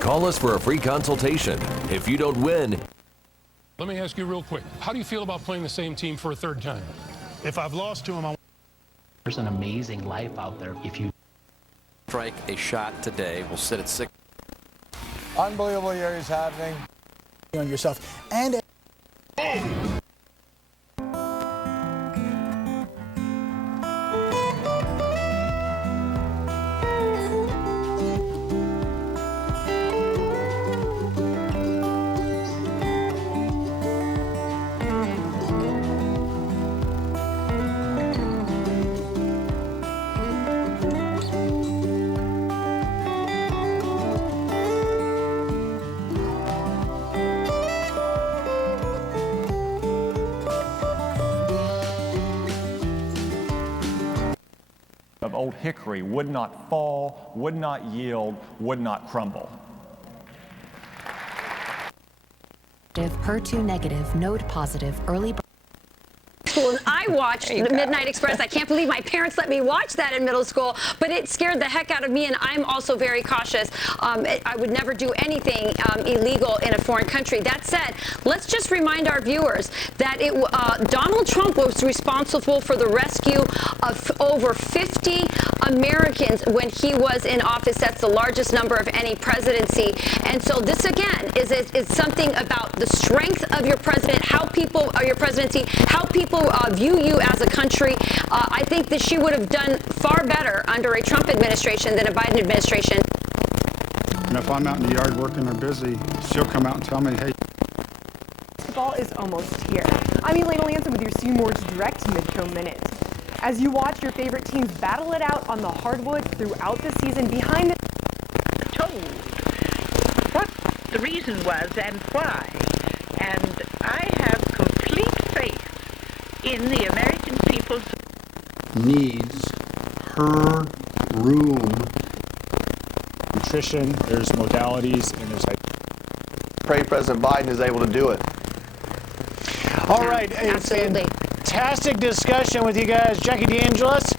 Call us for a free consultation. If you don't win, let me ask you real quick. How do you feel about playing the same team for a third time? If I've lost to him, there's an amazing life out there. If you strike a shot today, we'll sit at 6. Unbelievable year is happening. On yourself and. Of old hickory would not fall, would not yield, would not crumble. HER2 negative, node positive, early. And I watched the Midnight Express. I can't believe my parents let me watch that in middle school, but it scared the heck out of me, and I'm also very cautious. I would never do anything illegal in a foreign country. That said, let's just remind our viewers that Donald Trump was responsible for the rescue of over 50 Americans when he was in office. That's the largest number of any presidency. And so this, again, is something about the strength of your president, how people are your presidency, how people view you as a country. I think that she would have done far better under a Trump administration than a Biden administration. And if I'm out in the yard working or busy, she'll come out and tell me, hey. Basketball is almost here. I'm Elaine Lanson with your SIOUX Direct Mid-Show Minute. As you watch your favorite teams battle it out on the hardwood throughout the season, behind the told what the reason was and why. And I have complete faith in the American people's needs her room. Nutrition, there's modalities, and there's Pray President Biden is able to do it. All right, absolutely. Fantastic discussion with you guys. Jackie DeAngelis,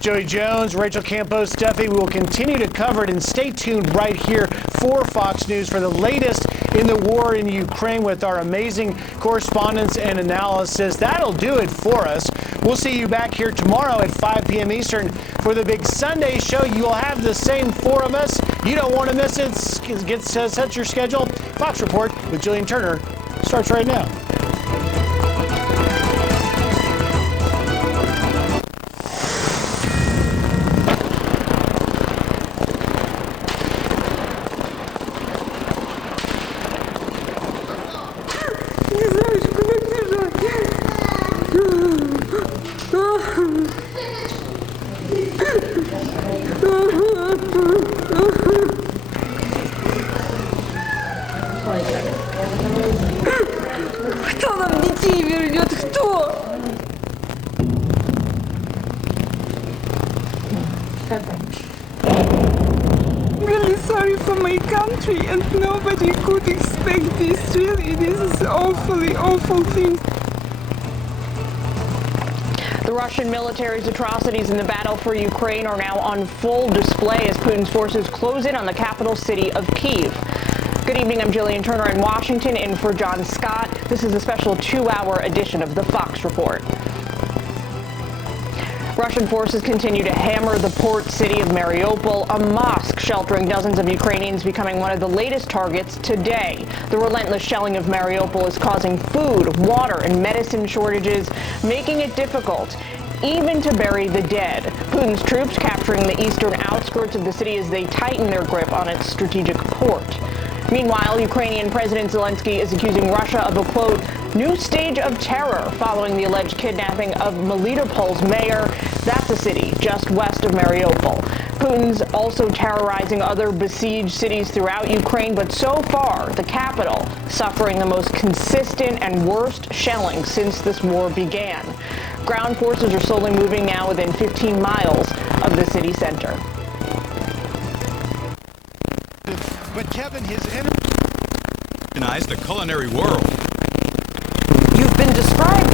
Joey Jones, Rachel Campos, Steffi. We will continue to cover it, and stay tuned right here for Fox News for the latest in the war in Ukraine with our amazing correspondence and analysis. That'll do it for us. We'll see you back here tomorrow at 5 p.m. Eastern for the big Sunday show. You will have the same four of us. You don't want to miss it. Set your schedule. Fox Report with Jillian Turner starts right now. Кто нам детей вернет? Кто? Really sorry for my country, and nobody could expect this. Really, this is awfully awful thing. The Russian military's atrocities in the battle for Ukraine are now on full display as Putin's forces close in on the capital city of Kyiv. Good evening, I'm Jillian Turner in Washington, in for John Scott. This is a special 2-hour edition of the Fox Report. Russian forces continue to hammer the port city of Mariupol, a mosque sheltering dozens of Ukrainians becoming one of the latest targets today. The relentless shelling of Mariupol is causing food, water, and medicine shortages, making it difficult even to bury the dead. Putin's troops capturing the eastern outskirts of the city as they tighten their grip on its strategic port. Meanwhile, Ukrainian President Zelenskyy is accusing Russia of a, quote, new stage of terror following the alleged kidnapping of Melitopol's mayor. That's a city just west of Mariupol. Putin's also terrorizing other besieged cities throughout Ukraine, but so far, the capital suffering the most consistent and worst shelling since this war began. Ground forces are slowly moving now within 15 miles of the city center. But Kevin, his recognized the culinary world. You've been described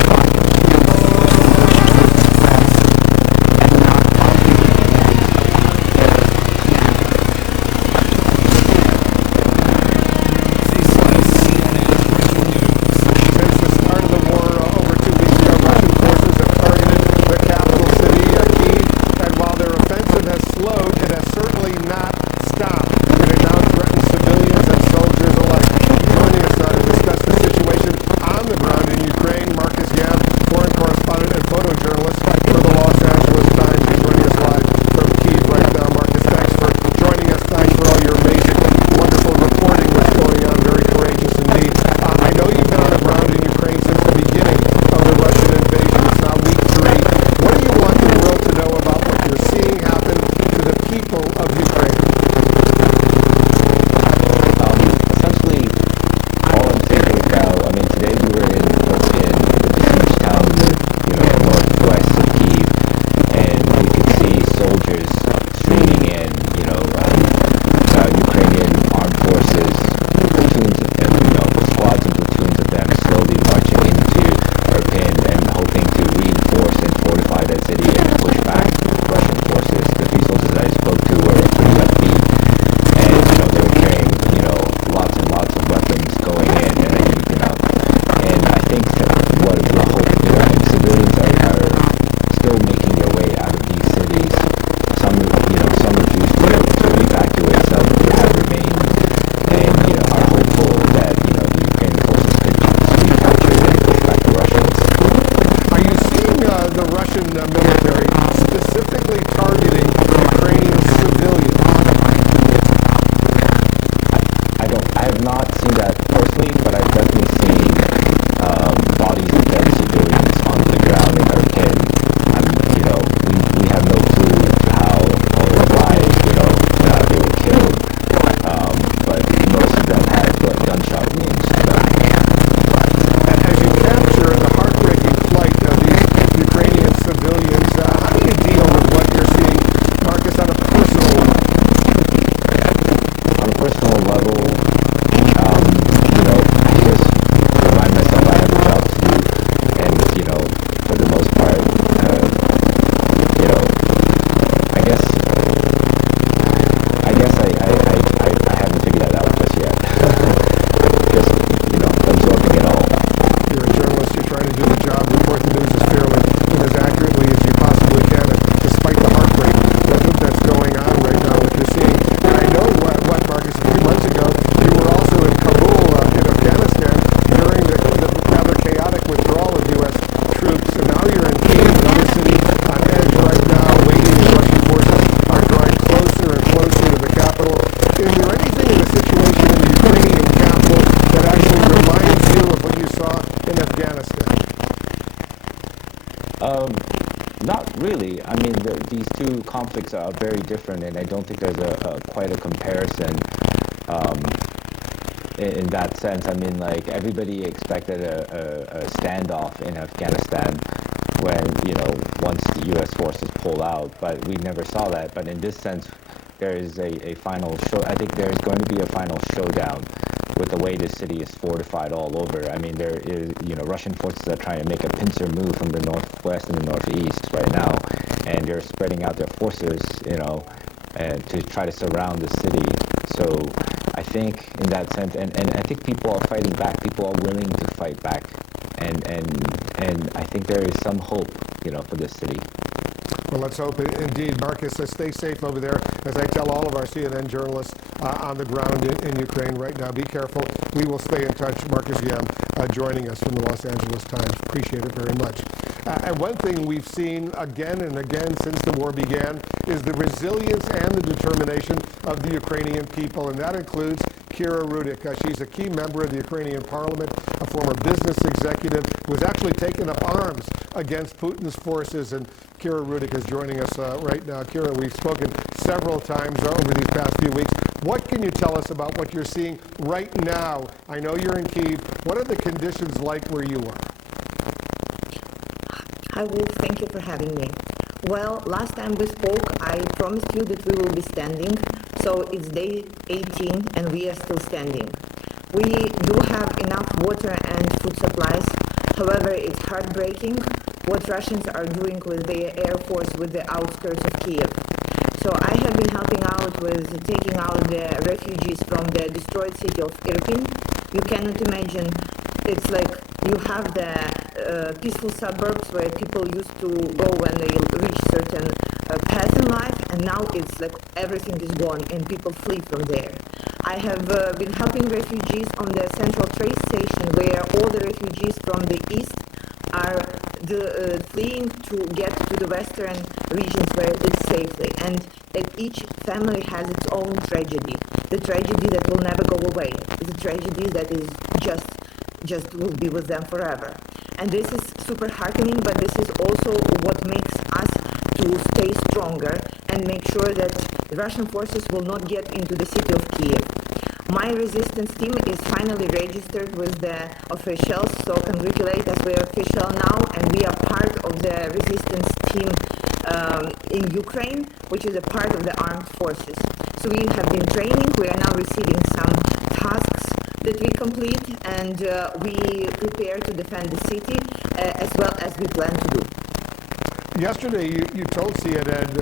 bringing in, Ukrainian armed forces, platoons, squads and platoons of them slowly marching into Irpin and hoping to reinforce and fortify that city and push back Russian forces. The few soldiers that I spoke to were pretty upbeat, and they were carrying lots and lots of weapons going in, and I think that what the hope, and civilians are still making their way out of these cities. Some refuse to evacuate, some have remained, and are hopeful that the Ukrainian forces can be captured and push back the Russians. Are you seeing the Russian military specifically targeting Ukrainian civilians? I have not seen that personally, but I've definitely seen bodies of dead civilians on the ground in Irpin. We have no clue to how or why, they were killed, but most of them had gunshot wounds to them. As you capture the heartbreaking plight of these Ukrainian civilians, how do you deal with what you're seeing, Marcus, on a personal level? On a personal level, I just remind myself I have a job to do, and for the most part, I haven't figured that out just yet. Just absorbing it all. You're a journalist. You're trying to do the job, report the news as fairly and as accurately as you possibly can, despite the heartbreak that's going on right now, what you're seeing. And I know what Marcus, a few months ago, you were also in Kabul, in Afghanistan, during the rather chaotic withdrawal of U.S. troops, and now you're in Kyiv, another city on edge right now, waiting as Russian forces are drawing closer and closer to the capital. Is there anything in the situation in the Ukrainian capital that actually reminds you of what you saw in Afghanistan? Not really. I mean, these two conflicts are very different, and I don't think there's quite a comparison in that sense. I mean, like, everybody expected a standoff in Afghanistan when, once the U.S. forces pull out, but we never saw that. But in this sense, there is a final show. I think there is going to be a final showdown with the way the city is fortified all over. I mean, there is, Russian forces are trying to make a pincer move from the northwest and the northeast right now, and they're spreading out their forces, and to try to surround the city. So I think in that sense, and I think people are fighting back. People are willing to fight back, and I think there is some hope, for this city. Well, let's hope indeed. Marcus, stay safe over there, as I tell all of our CNN journalists on the ground in Ukraine right now. Be careful. We will stay in touch. Marcus Yam joining us from the Los Angeles Times. Appreciate it very much. And one thing we've seen again and again since the war began is the resilience and the determination of the Ukrainian people, and that includes Kira Rudik. She's a key member of the Ukrainian parliament, a former business executive who has actually taken up arms against Putin's forces. And Kira Rudik is joining us right now. Kira, we've spoken several times over these past few weeks. What can you tell us about what you're seeing right now? I know you're in Kyiv. What are the conditions like where you are? Hi, Wolf. Thank you for having me. Well, last time we spoke, I promised you that we will be standing. So it's day 18 and we are still standing. We do have enough water and food supplies. However, it's heartbreaking what Russians are doing with their air force with the outskirts of Kyiv. So I have been helping out with taking out the refugees from the destroyed city of Irpin. You cannot imagine, it's like you have the peaceful suburbs where people used to go when they reach certain path in life, and now it's like everything is gone and people flee from there. I have been helping refugees on the central train station where all the refugees from the east are fleeing to get to the western regions where it's safely, and each family has its own tragedy, the tragedy that will never go away, the tragedy that is just will be with them forever. And this is super heartening, but this is also what makes us to stay stronger and make sure that the Russian forces will not get into the city of Kyiv. My resistance team is finally registered with the officials, so congratulate us, we are official now, and we are part of the resistance team in Ukraine, which is a part of the armed forces. So we have been training. We are now receiving some tasks that we complete, and we prepare to defend the city as well as we plan to do. Yesterday, you told CNN,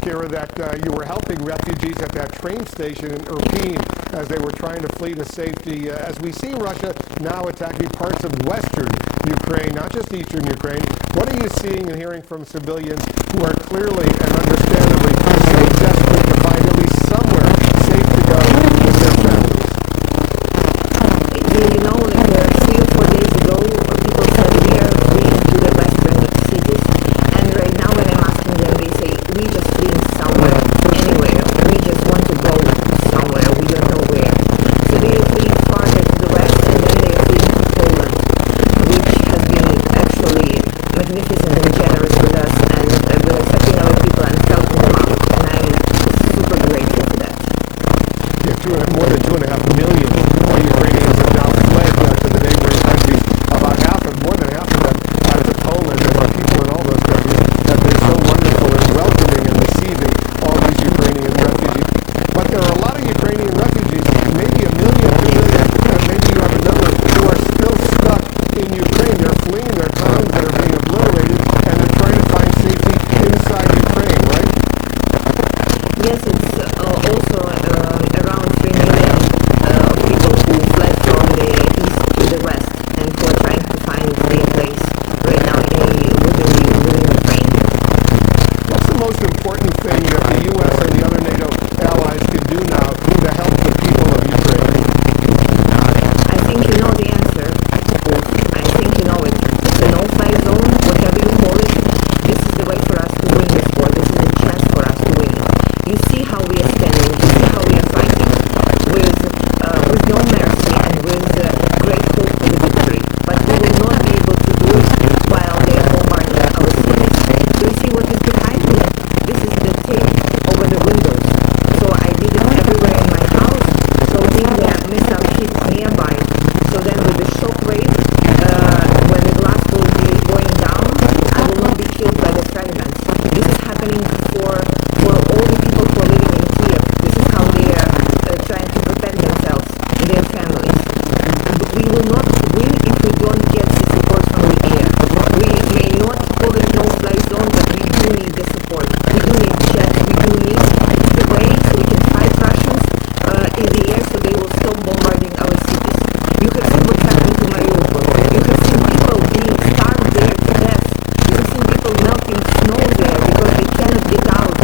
Kira, that you were helping refugees at that train station in Irpin as they were trying to flee to safety. As we see Russia now attacking parts of western Ukraine, not just eastern Ukraine, what are you seeing and hearing from civilians who are clearly and understandably so desperate to find at least somewhere safe to go with their families? You know, like 3 or 4 days ago, people said we are fleeing to the western cities. And right now when I'm asking them, they say, we just fleeing somewhere, anywhere. We just want to go somewhere. We don't know where. So they are fleeing farther to the west, and then they are fleeing to Poland, which has been actually magnificent and generous with us, and with accepting our people and helping them out. And I'm super grateful for that. Yeah, more than 2.5 million Ukrainians have now fled to the neighboring countries. About more than half of them to Poland, and our people in all those countries have been so wonderful in welcoming and receiving all these Ukrainian refugees. But there are a lot of Ukrainian refugees, maybe 1 million, 2 million, maybe you have a number, who are still stuck in Ukraine. They're fleeing their towns that are being obliterated, and they're trying to find safety inside Ukraine, right? Yes, it's also around 3 million people who fled from the east to the west and who are trying to find their place right now within Ukraine. What's the most important thing that the U.S. and the other NATO allies can do now to help the people of Ukraine? I think you know the answer. I think you know it. It's a no-fly zone, whatever you call it. This is the way for us to win this war. This is a chance for us to win. You see how we are standing. You see how we are fighting with no mercy and with great hope for the victory. But we will not be able to do it while they are bombarding our cities. Do you see what is behind me? This is the tape over the windows. So I did it everywhere in my house. So if there are missile hits nearby, so then with the shock wave, when the glass will be going down, I will not be killed by the fragments. This is happening for all the people who are living in Kiev. This is how they are trying to protect themselves and their families. We will not win if we don't get the support from the air. We may not call it no-fly zone, but we do need the support. We do need jets. We do need the way so we can fight Russians in the air so they will stop bombarding our cities. You have seen what happened to Mariupol. You have seen people being starved there to death. You have seen people melting snow there because they cannot get out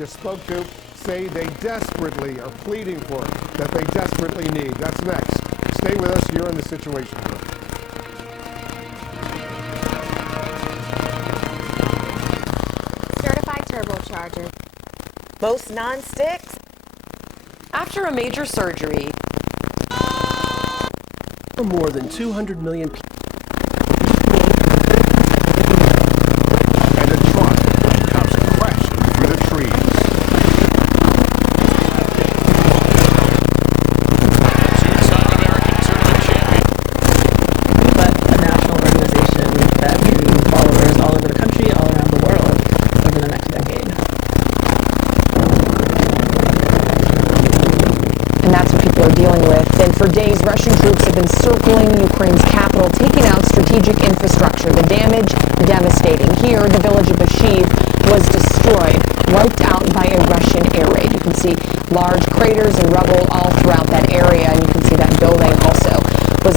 just spoke to say they desperately are pleading for it, that they desperately need. That's next. Stay with us. You're in the Situation Room. Certified turbocharger. Most non-sticks. After a major surgery, more than 200 million people. And a truck comes crashing through the trees. But a national organization that gains followers all over the country, all around the world over the next decade. And that's what people are dealing with. And for days, Russian troops have been circling Ukraine's capital, taking out strategic infrastructure. The damage, devastating. Here, the village of Bashiv was destroyed, wiped out by a Russian air raid. You can see large craters and rubble all throughout that area. And you can see that building also was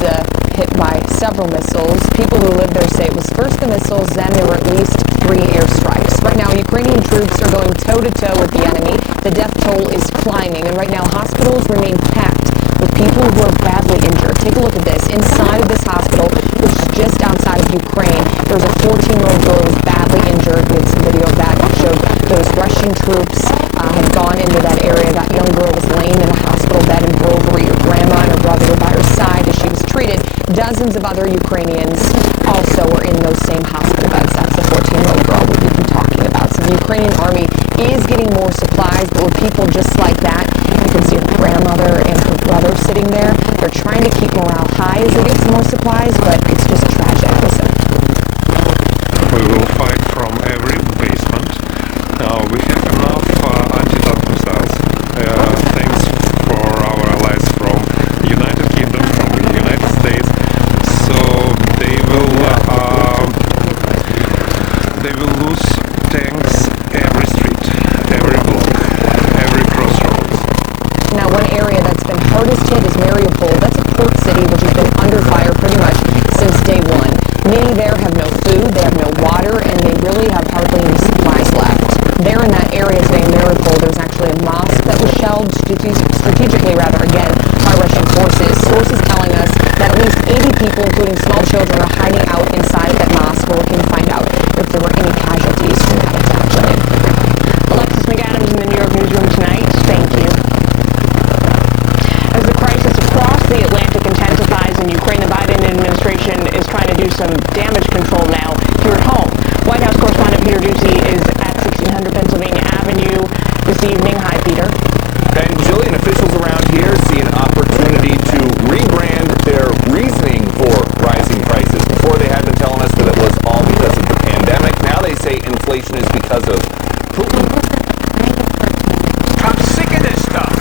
hit by several missiles. People who lived there say it was first the missiles, then there were at least 3 airstrikes. Right now, Ukrainian troops are going toe-to-toe with the enemy. The death toll is climbing, and right now hospitals remain packed with people who are badly injured. Take a look at this. Inside of this hospital, which is just outside of Ukraine, there's a 14-year-old girl who was badly injured. We had some video of that that showed those Russian troops had gone into that area. That young girl was laying in a hospital bed in Brovary. Her grandma and her brother were by her side as she was treated. Dozens of other Ukrainians also were in those same hospital beds. That's the 14-year-old girl we've been talking about. So the Ukrainian army is getting more supplies, but with people just like that, you can see her grandmother and her brother sitting there. They're trying to keep morale high as they get some more supplies, but it's just tragic. Listen. We will fight from every basement. We have enough antidote missiles. Thanks for our allies from United Kingdom, from the United States. So they will lose tanks every street, every block, every crossroads. Now, one area that's been hardest hit is Mariupol. That's a port city which has been under fire pretty much since day one. Many there have no food, they have no water, and they really have hardly any supplies left. There in that area today, Mariupol, there's actually a mosque that was shelled strategically, again, by Russian forces. Sources telling us that at least 80 people, including small children, are hiding out inside of that mosque. We're looking to find out if there were any casualties from that attack, Jillian. Alexis McAdams in the New York newsroom tonight. Thank you. As the crisis across the Atlantic intensifies in Ukraine, the Biden administration is trying to do some damage control now here at home. White House correspondent Peter Doocy is at 1600 Pennsylvania Avenue this evening. Hi, Peter. And Jillian, officials around here see an opportunity to rebrand their reasoning for rising prices. Before, they had been telling us that it was all because of the pandemic. Now they say inflation is because of Putin. I'm sick of this stuff.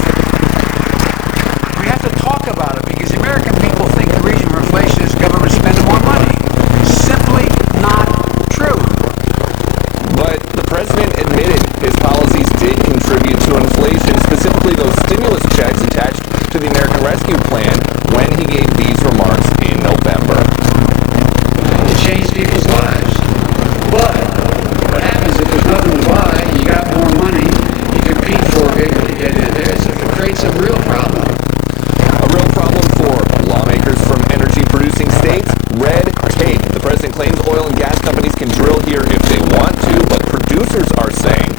We have to talk about it because the American people think the reason for inflation is government spending more money. Simply not true. But the president admitted his policies did contribute to inflation, specifically those stimulus checks attached to the American Rescue Plan when he gave these remarks in November. It changed people's lives. But what happens if there's nothing to buy, you got more money, you compete for it, you get it there, so it creates a real problem. A real problem for lawmakers from energy-producing states, red tape. The president claims oil and gas companies can drill here if they want to, but producers are saying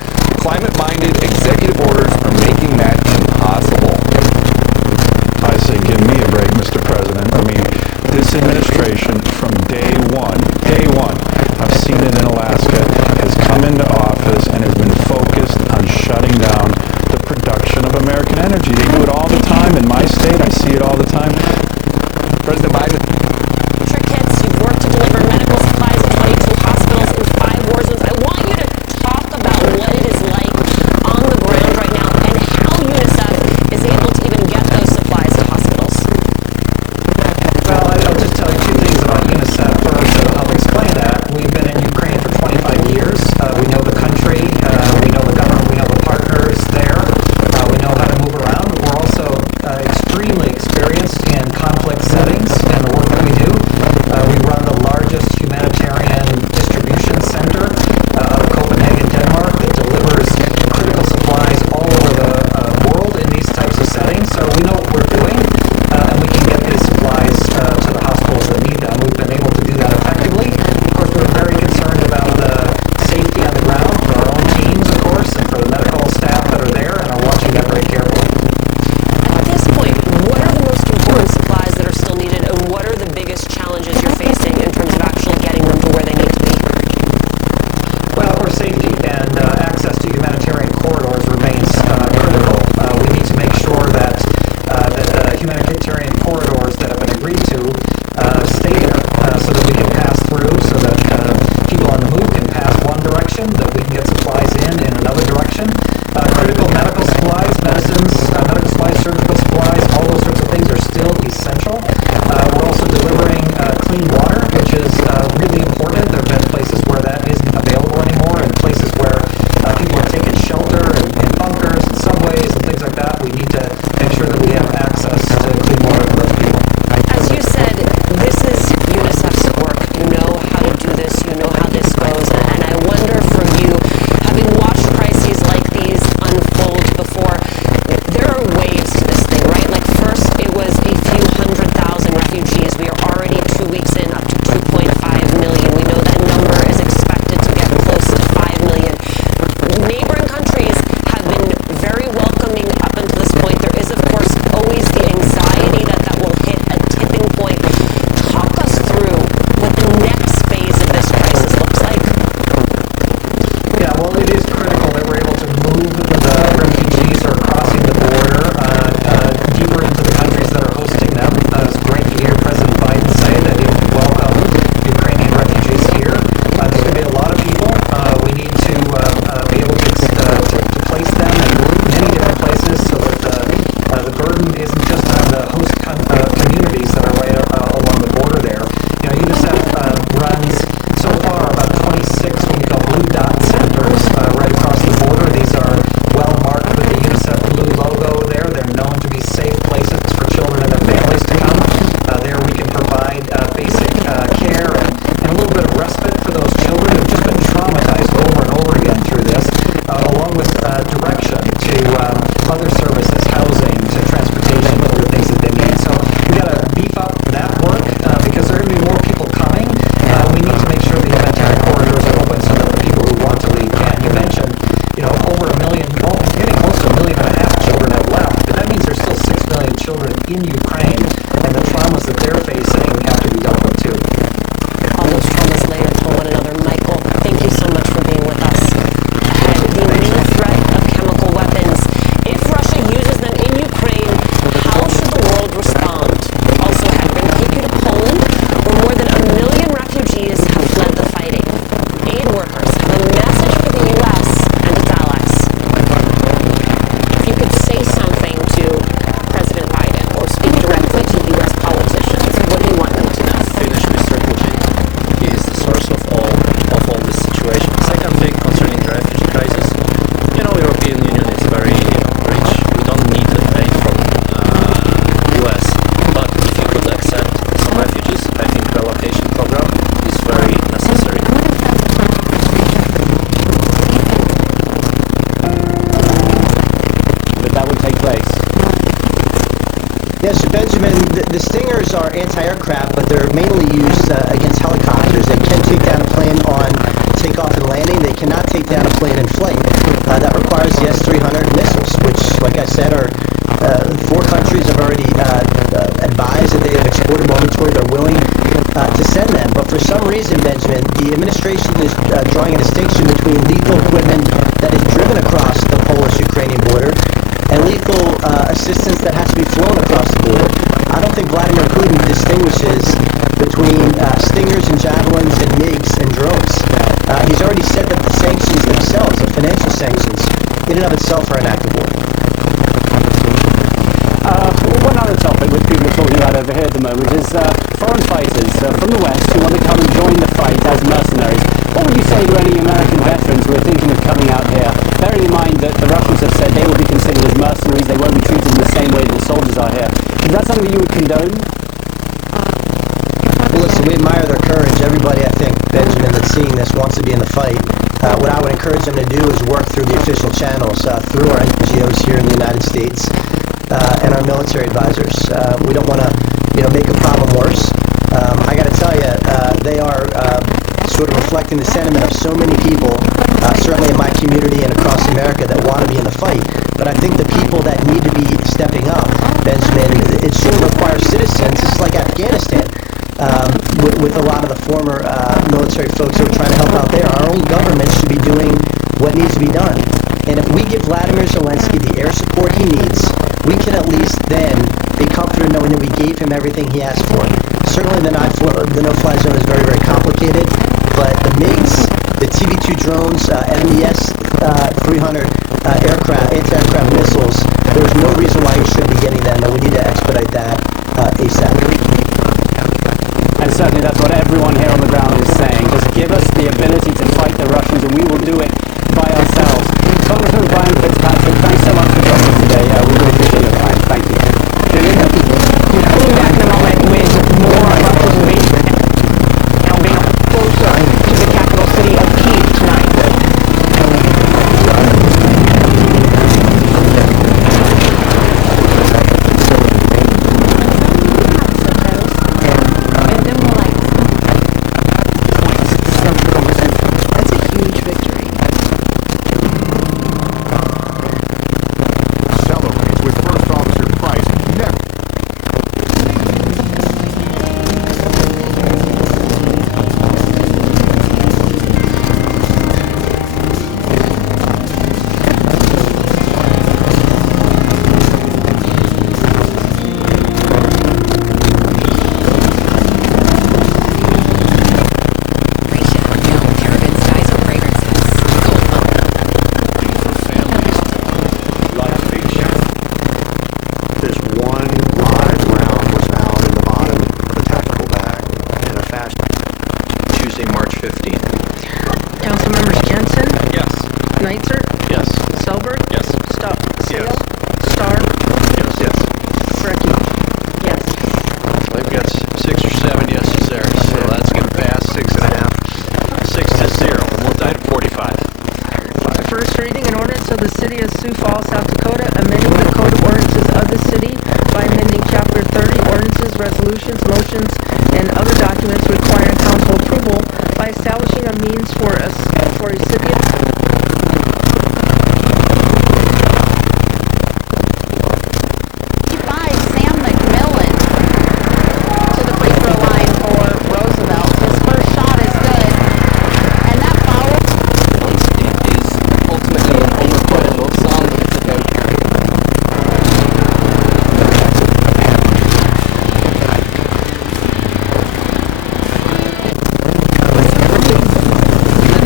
climate-minded executive orders are making that impossible. I say, give me a break, Mr. President. I mean, this administration, from day one, I've seen it in Alaska, has come into office and has been focused on shutting down the production of American energy. They do it all the time in my state. I see it all the time. President Biden. Kits, you've worked to deliver medical supplies to 22 hospitals in 5 war zones. I want you to talk about what it is like on the ground right now and how UNICEF is able to even get those supplies to hospitals. Well, I'll just tell you 2 things about UNICEF. First, I'll explain that. We've been in Ukraine for 25 years. We know the country, we know the government, we know the partners there. We know how to move around. We're also extremely experienced in conflict settings, and the work our safety and access to humanitarian corridors remains critical. We need to make sure that humanitarian corridors that have been agreed to stay there so that we can pass through, so that people on the move can pass one direction, that we can get supplies in another direction. Critical medical supplies, medicines, medical supplies, surgical supplies, all those sorts of things are still essential. We're also delivering clean water, which is really important. There have been places where that isn't available anymore, and places where people have taken shelter in bunkers and subways and things like that. We need to make sure that we have access to clean water for those people. As you said, this is UNICEF's work. You know how to do this. You know how this goes. And I wonder for you, having watched crises like these unfold before, there are waves to this thing, right? Like first it was a few 100,000 refugees. We are already 2 weeks in, up to 2.5 million. We know that number is expected to get close to 5 million. Neighboring countries have been very welcoming up until this point. There is, of course, always the anxiety that that will hit a tipping point. Talk us through what the next phase of this crisis looks like. Yeah, well, it is critical that we're able to move the refugees who are crossing the border deeper into the countries that are hosting them. It's great to hear President Biden say that he would welcome Ukrainian refugees here. There's going to be a lot of people. We need to be able to place them in many different places so that the burden isn't just on the host communities that are right along the border there. You know, UNICEF runs so far about 26 what we call blue dot centers right across the border. These are well marked with the UNICEF blue logo there. They're known to be safe places for children and their families to come. There we can provide basic care and a little bit of respite for those children who've just been traumatized over and over again through this, along with direction to other services, housing, to transportation, other things that they need. So we got to beef up that work because there are going to be more people coming. We need to make sure the humanitarian corridors are open so that the people who want to leave can. You mentioned, over a million, getting close to 1.5 million children have left, but that means there's still 6 million children in Ukraine, and the traumas that they're facing have to be dealt with too. All those traumas layered upon one another. Michael, thank you so much for being with us. Ahead, the new threat of chemical weapons. If Russia uses them in Ukraine, how should the world respond? Also had been taken to Poland, where more than 1 million refugees have fled the fighting. Aid workers have a message for the U.S. and its allies. If you could say something to President Biden or speak directly to U.S. politicians, what do you want them to know? Finish with refugee. He is the source of all this situation. Second thing concerning the refugee crisis, European Union is very rich. We don't need aid from US. But if you could accept some refugees, I think relocation program is very necessary. But that would take place. Yes, Benjamin, the Stingers are anti-aircraft, but they're mainly used against helicopters. They can take down a plane on takeoff and landing. They cannot take down a plane in flight. That requires the S-300 missiles, which, like I said, are 4 countries have already advised that they have exported momentarily. They're willing to send them. But for some reason, Benjamin, the administration is drawing a distinction between lethal equipment that is driven across the Polish-Ukrainian border and lethal assistance that has to be flown across the border. I don't think Vladimir Putin distinguishes between Stingers and Javelins and MiGs and drones. He's already said that the sanctions themselves, the financial sanctions, in and of itself are an act of war. One other topic which people are talking about over here at the moment is foreign fighters from the West who want to come and join the fight as mercenaries. What would you say to any American veterans who are thinking of coming out here, bearing in mind that the Russians have said they will be considered as mercenaries, they won't be treated in the same way that the soldiers are here? Is that something that you would condone? Well, listen, we admire their courage. Everybody, I think, Benjamin, that's seeing this wants to be in the fight. What I would encourage them to do is work through the official channels, through our NGOs here in the United States and our military advisors. We don't want to, make a problem worse. I got to tell you, they are sort of reflecting the sentiment of so many people, certainly in my community and across America, that want to be in the fight. But I think the people that need to be stepping up, Benjamin, it sort of requires citizens. It's like Afghanistan. with a lot of the former military folks who are trying to help out there. Our own government should be doing what needs to be done. And if we give Vladimir Zelenskyy the air support he needs, we can at least then be comforted knowing that we gave him everything he asked for. Certainly the no-fly zone is very, very complicated, but the MiGs, the TB2 drones, MES 300 anti-aircraft missiles, there's no reason why he shouldn't be getting them, and we need to expedite that ASAP. And certainly that's what everyone here on the ground is saying. Just give us the ability to fight the Russians and we will do it by ourselves. Congressman Brian Fitzpatrick, thanks so much for joining us today. We really appreciate your time. Thank you. We'll be back in a moment with more on Russia's invasion now being closer to the capital city of Kyiv tonight. The city of Sioux Falls, South Dakota, amending the Code of Ordinances of the city by amending Chapter 30 ordinances, resolutions, motions, and other documents requiring council approval by establishing a means for recipients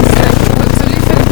Absolutely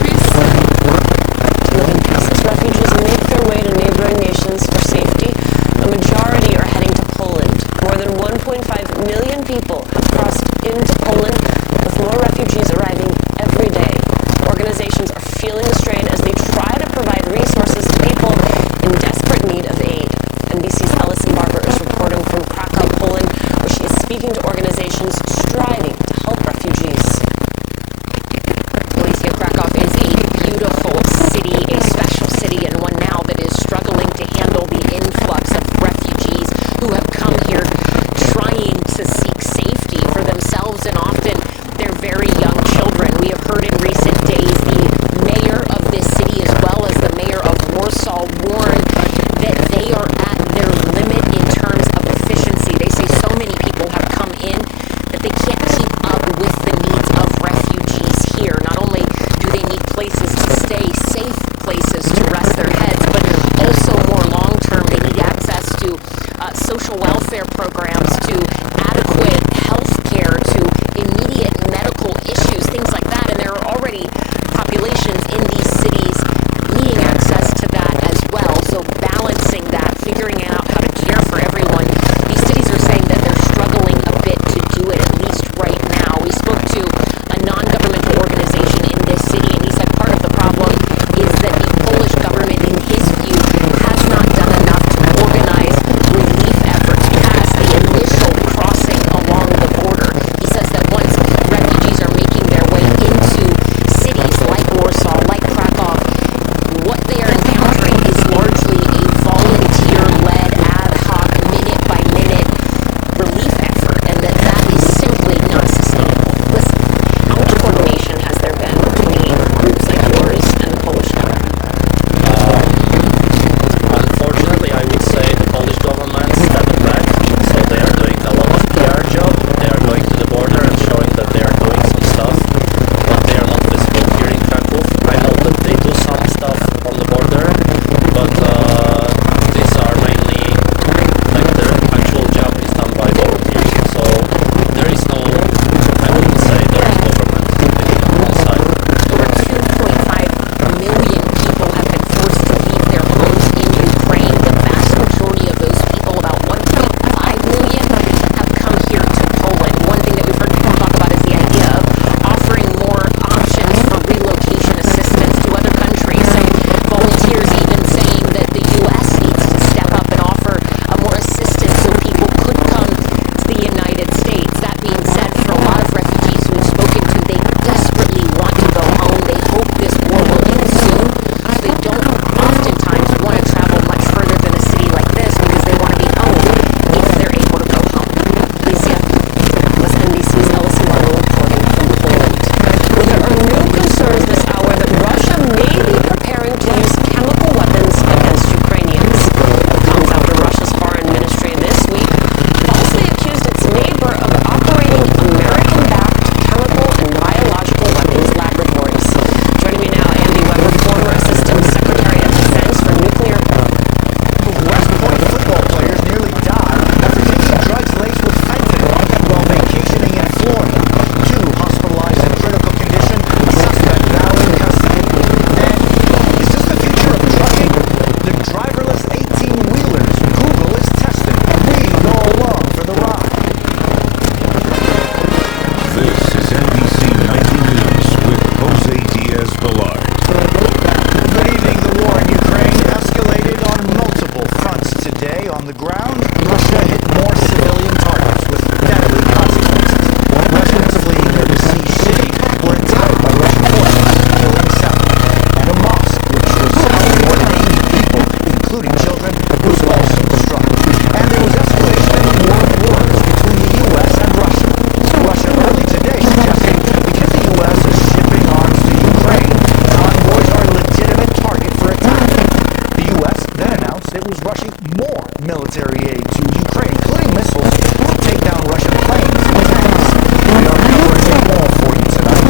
military aid to Ukraine, including missiles to take down Russian planes and tanks. We are covering it all for you tonight.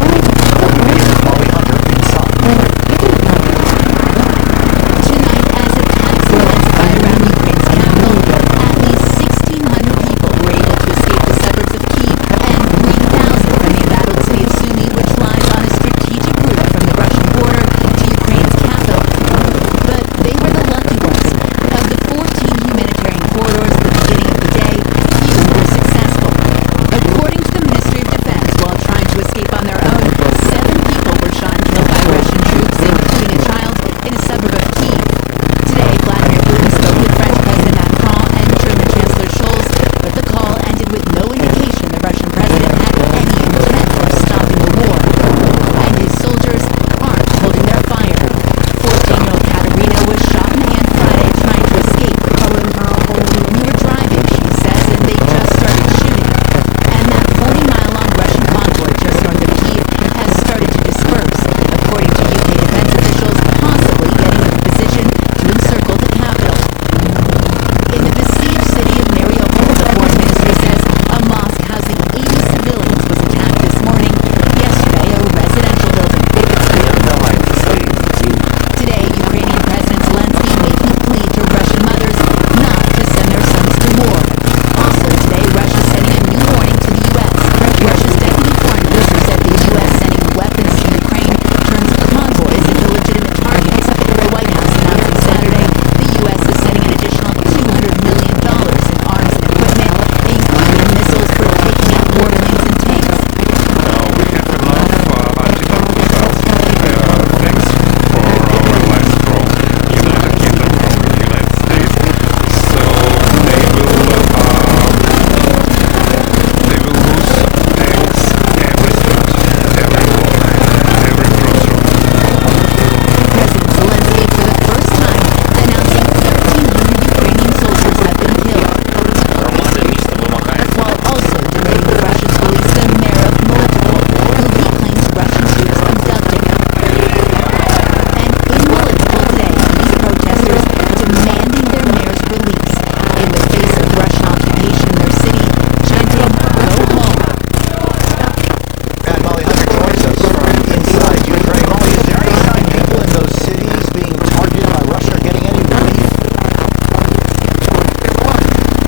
Here's Molly Hunter inside. Tonight, as attacks intensify around Ukraine's capital, at least 1,600 people were able to escape the suburbs of Kyiv and 3,000 from the embattled city of Sumy, which lies on a strategic route from the Russian border to Ukraine's capital. But they were the lucky ones. Of the 14 humanitarian corridors at the beginning of the day, few were successful. According to the Ministry of Defense, while trying to escape on their own, 7 people were shot and killed by Russian troops, including a child in a suburb of Kyiv. Today, Vladimir Putin spoke with French President Macron and German Chancellor Scholz, but the call ended with no indication the Russian president had any intent of stopping the war. And his soldiers aren't holding their fire. 14-year-old Katerina was shot in the hand Friday trying to escape. We were driving, she says, and they just started shooting. And that 40-mile-long Russian convoy just north of Kyiv has started to disperse, according to UK defense officials, possibly getting into position to encircle the capital. In the besieged city of Mariupol, the foreign ministry says a mosque housing 80 civilians was attacked this morning. Yesterday, a residential building. Today, Ukrainian President Zelenskyy making a plea to Russian mothers not to send their sons to war. Also today, Russia sending a new warning to the U.S. Russia's deputy foreign minister said the U.S. sending weapons to Ukraine turns convoys into legitimate targets. The White House announcing Saturday the U.S. is sending an additional $200 million in arms and equipment, including missiles for taking out warplanes and tanks. We have enough anti-tank missiles. Thanks for our allies from United Kingdom, from the United States. So they will lose tanks every street, every corner, every crossroad. President Zelenskyy, for the first time, announcing 1,300 Ukrainian soldiers have been killed, while also demanding the Russians release the mayor of Melitopol, who he claims Russian troops abducted. And in Melitopol today, these protesters demanding their mayor's release in the face of Russian occupation in their city, chanting, "Go home." And Molly Hunter joins us from inside Ukraine. Molly, is there any sign people in those cities being targeted by Russia are getting any relief?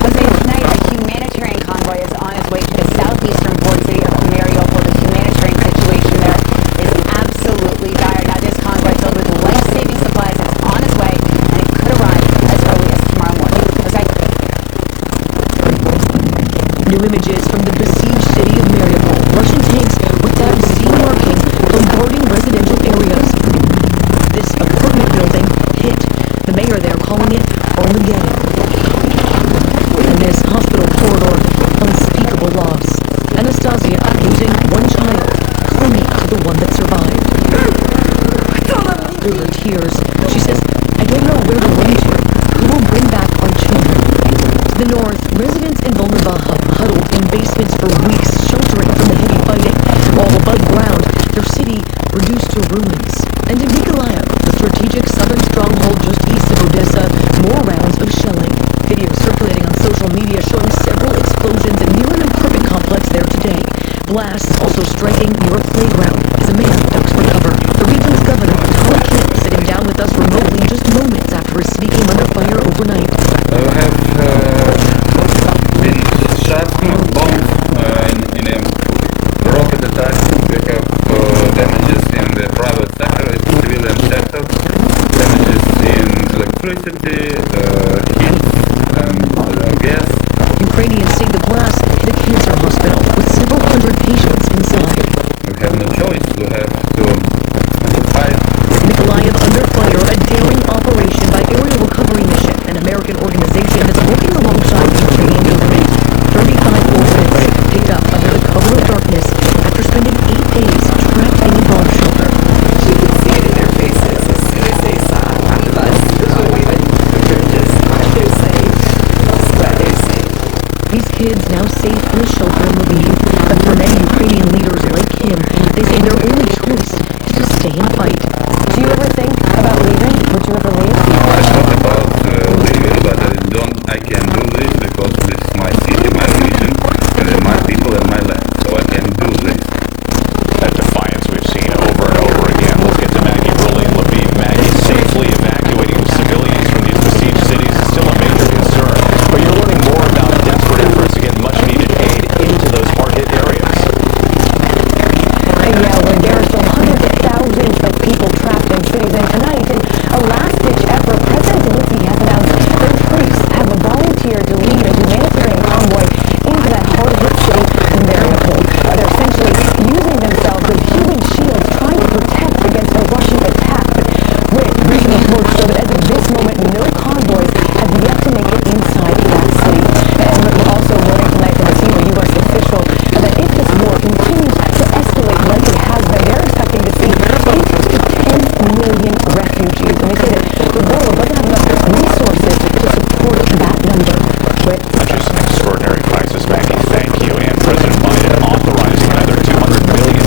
Jose, tonight a humanitarian convoy is on its way to the southeastern port city of Mariupol. The humanitarian situation there is absolutely dire. Now, this convoy filled with life-saving supplies is on its way, and it could arrive as early as tomorrow morning. Jose? New images from the besieged city of Mariupol. Russian tanks without sea marking bombarding residential areas. This apartment building hit. The mayor there calling it Armageddon. In this hospital corridor, unspeakable loss. Anastasia losing one child, clinging to the one that survived. Through her tears, she says, "I don't know where to run to. Who will bring back our children?" To the north, residents in Volnovakha huddled in basements for weeks, sheltering from the heavy fighting. While above ground, their city reduced to ruins. And in Mykolaiv, the strategic southern stronghold just east of Odessa, more rounds of shelling. Videos circulating on social media showing several explosions near an apartment complex there today. Blasts also striking near a playground as a man ducks for cover. The region's governor, Tom Kim, sitting down with us remotely just moments after his city came under fire overnight. We have been shot, bombed in a rocket attack. We have damages in the private sector, civilian sector, damages in electricity, heat, and gas. Ukrainians say the blast hit a cancer hospital with several hundred patients inside. We have no choice. We have to fight. Mykolaiv under fire, a daring operation by Aerial Recovery Mission, an American organization that's working alongside the Ukrainian government. 35 orphans picked up under the cover of darkness after spending 8 days trapped in a bomb shelter. You could see it in their faces as soon as they saw the bus. million refugees. And they say that the world doesn't have enough resources to support that number. Just an extraordinary crisis, Maggie. Thank you. And President Biden authorizing another $200 million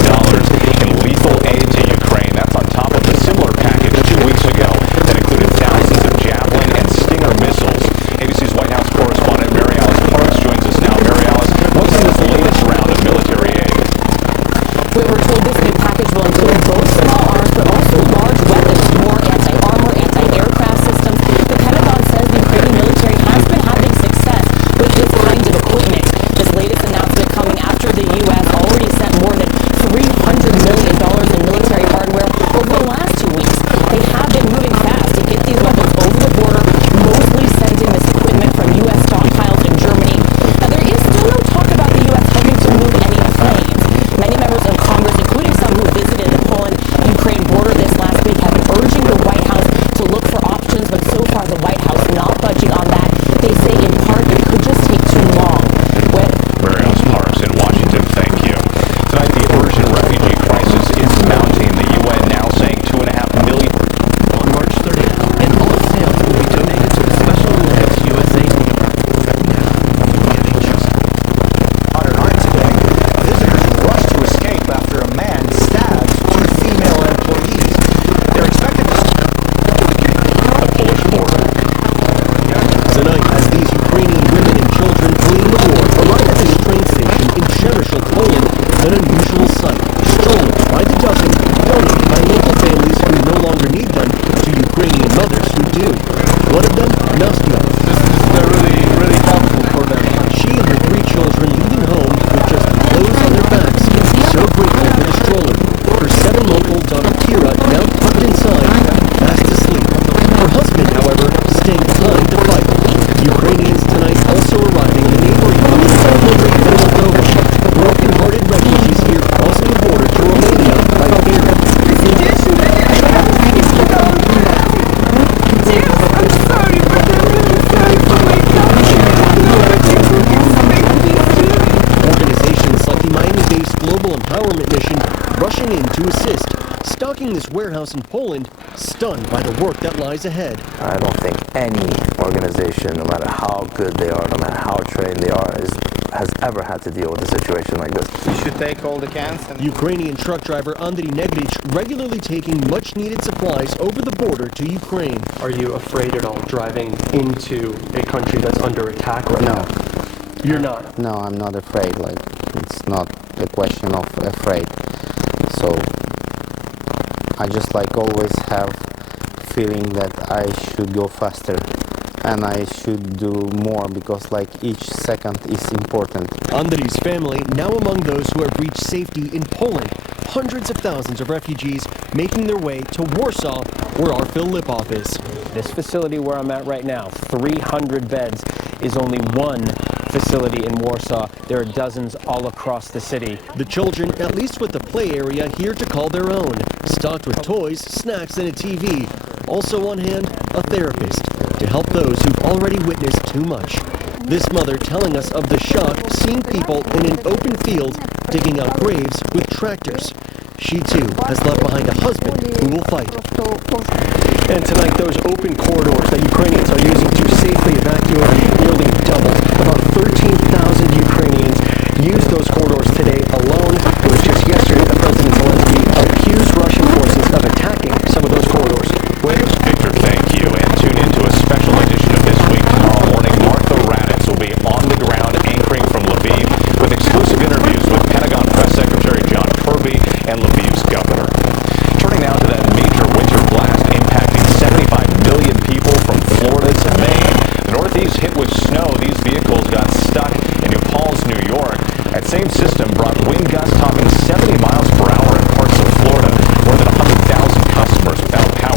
in lethal aid to Ukraine. That's on top of the similar package 2 weeks ago that included thousands of Javelin and Stinger missiles. ABC's White House correspondent Mary Alice Parks joins us now. Mary Alice, what's in this latest round of military aid? We were told this new package will include both small arms but also large weapons, more anti-armor, anti-aircraft systems. The Pentagon says the Ukrainian military has been having success with this kind of equipment. This latest announcement coming after the U.S. already sent more than $300 million in military hardware over the last 2 weeks. They have been moving fast to get these weapons over the border, mostly sending this equipment from U.S. stockpiles in Germany. Now, there is still no talk about the U.S. having to move any planes. Many members of Congress, including some who visited the Poland-Ukraine border this last week, have been urging the White House to look for options, but so far the White House not budging on that. They say in part it could just take too long. Mary Alice Parks in Washington, thank you. Tonight, the urgent refugee crisis is mounting. The UN now saying 2.5 million. On March 30th, and all sales will be donated to the Special Olympics USA. Modern art today, visitors rush to escape after a man stabs 2 female employees. They're expected to the Polish border. Tonight, as these Ukrainian women and children fleeing the war arrive at this train station in Przemysl, Poland, an unusual sight. Strollers by the dozen, donated by local families who no longer need them to Ukrainian mothers who do. One of them, Nastya. This is really helpful for them. She and her 3 children leaving home with just clothes on their backs, so grateful for the stroller. Her 7-month-old daughter Kira, now tucked inside, fast asleep. Her husband, however, staying behind to fight. Ukrainians tonight also arriving in the neighboring country of Moldova. Broken-hearted refugees here crossing the border to Romania by ferry. Yes, I'm sorry, but I'm really sorry for my country. Nobody could expect this, really. Organizations like the Miami-based Global Empowerment Mission rushing in to assist, stocking this warehouse in Poland, stunned by the work that lies ahead. I don't think any organization, no matter how good they are, no matter how trained they are, has ever had to deal with a situation like this. You should take all the cans. Ukrainian truck driver Andriy Negridich regularly taking much-needed supplies over the border to Ukraine. Are you afraid at all driving into a country that's under attack right now? You're not? No, I'm not afraid. Like, it's not a question of afraid. So I just like always have feeling that I should go faster and I should do more because like each second is important. Andriy's family now among those who have reached safety in Poland. Hundreds of thousands of refugees making their way to Warsaw, where our Phil Lipoff is. This facility where I'm at right now, 300 beds, is only one facility in Warsaw. There are dozens all across the city. The children, at least with the play area, here to call their own. Stocked with toys, snacks, and a TV. Also on hand, a therapist to help those who've already witnessed too much. This mother telling us of the shock seeing people in an open field digging out graves with tractors. She too has left behind a husband who will fight. And tonight, those open corridors that Ukrainians are using to safely evacuate nearly doubled. About 13,000 Ukrainians used those corridors today alone. It was just yesterday that President Zelenskyy accused Russian forces of attacking some of those corridors. Victor, thank you. And tune in to a special edition of This Week tomorrow morning. Martha Raddatz will be on the ground anchoring from Lviv with exclusive interviews with Pentagon Press Secretary John Kirby and Lviv's governor. Turning now to that major winter blast impacting 75 million people from Florida to Maine. The Northeast hit with snow. These vehicles got stuck in New Paltz, New York. That same system brought wind gusts topping 70 miles per hour in parts of Florida. More than 100,000 customers without power.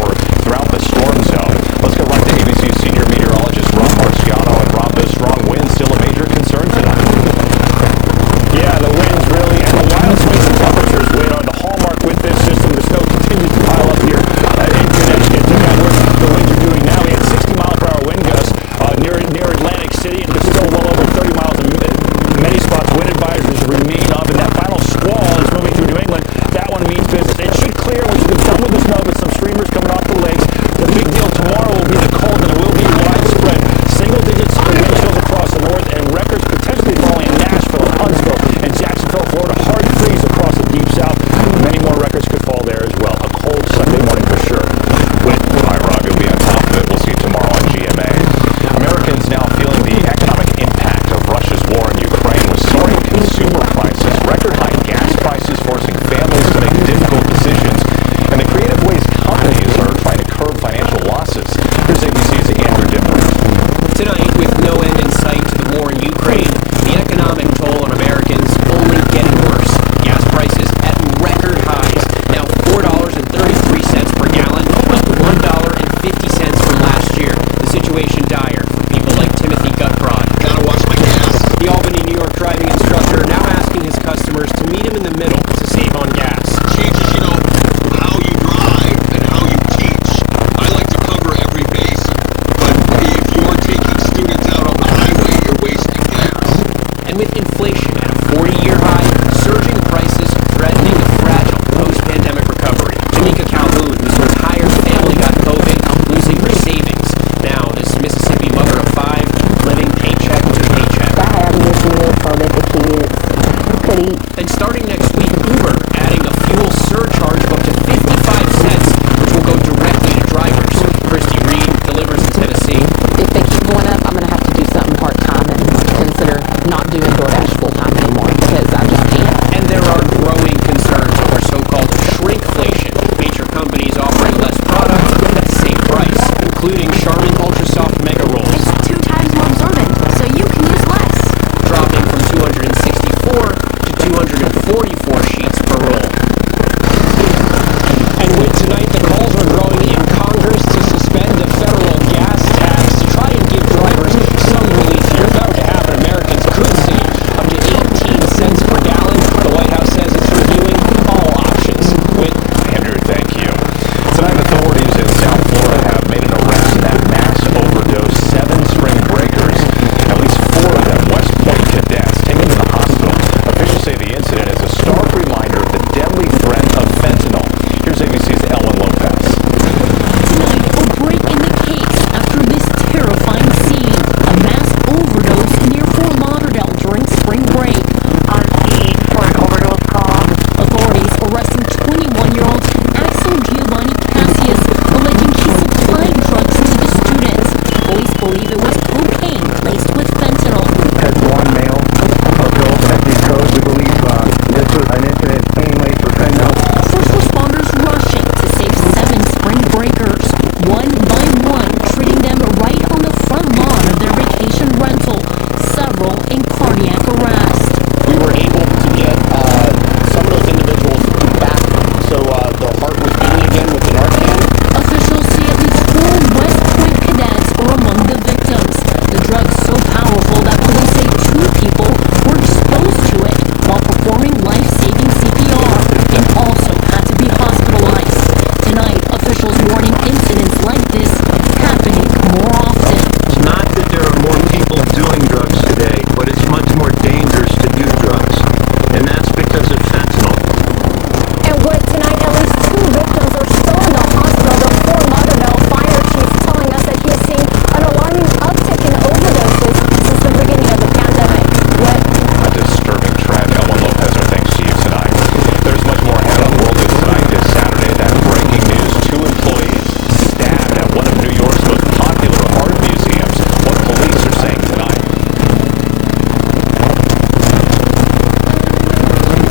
one of New York's most popular art museums. What police are saying tonight.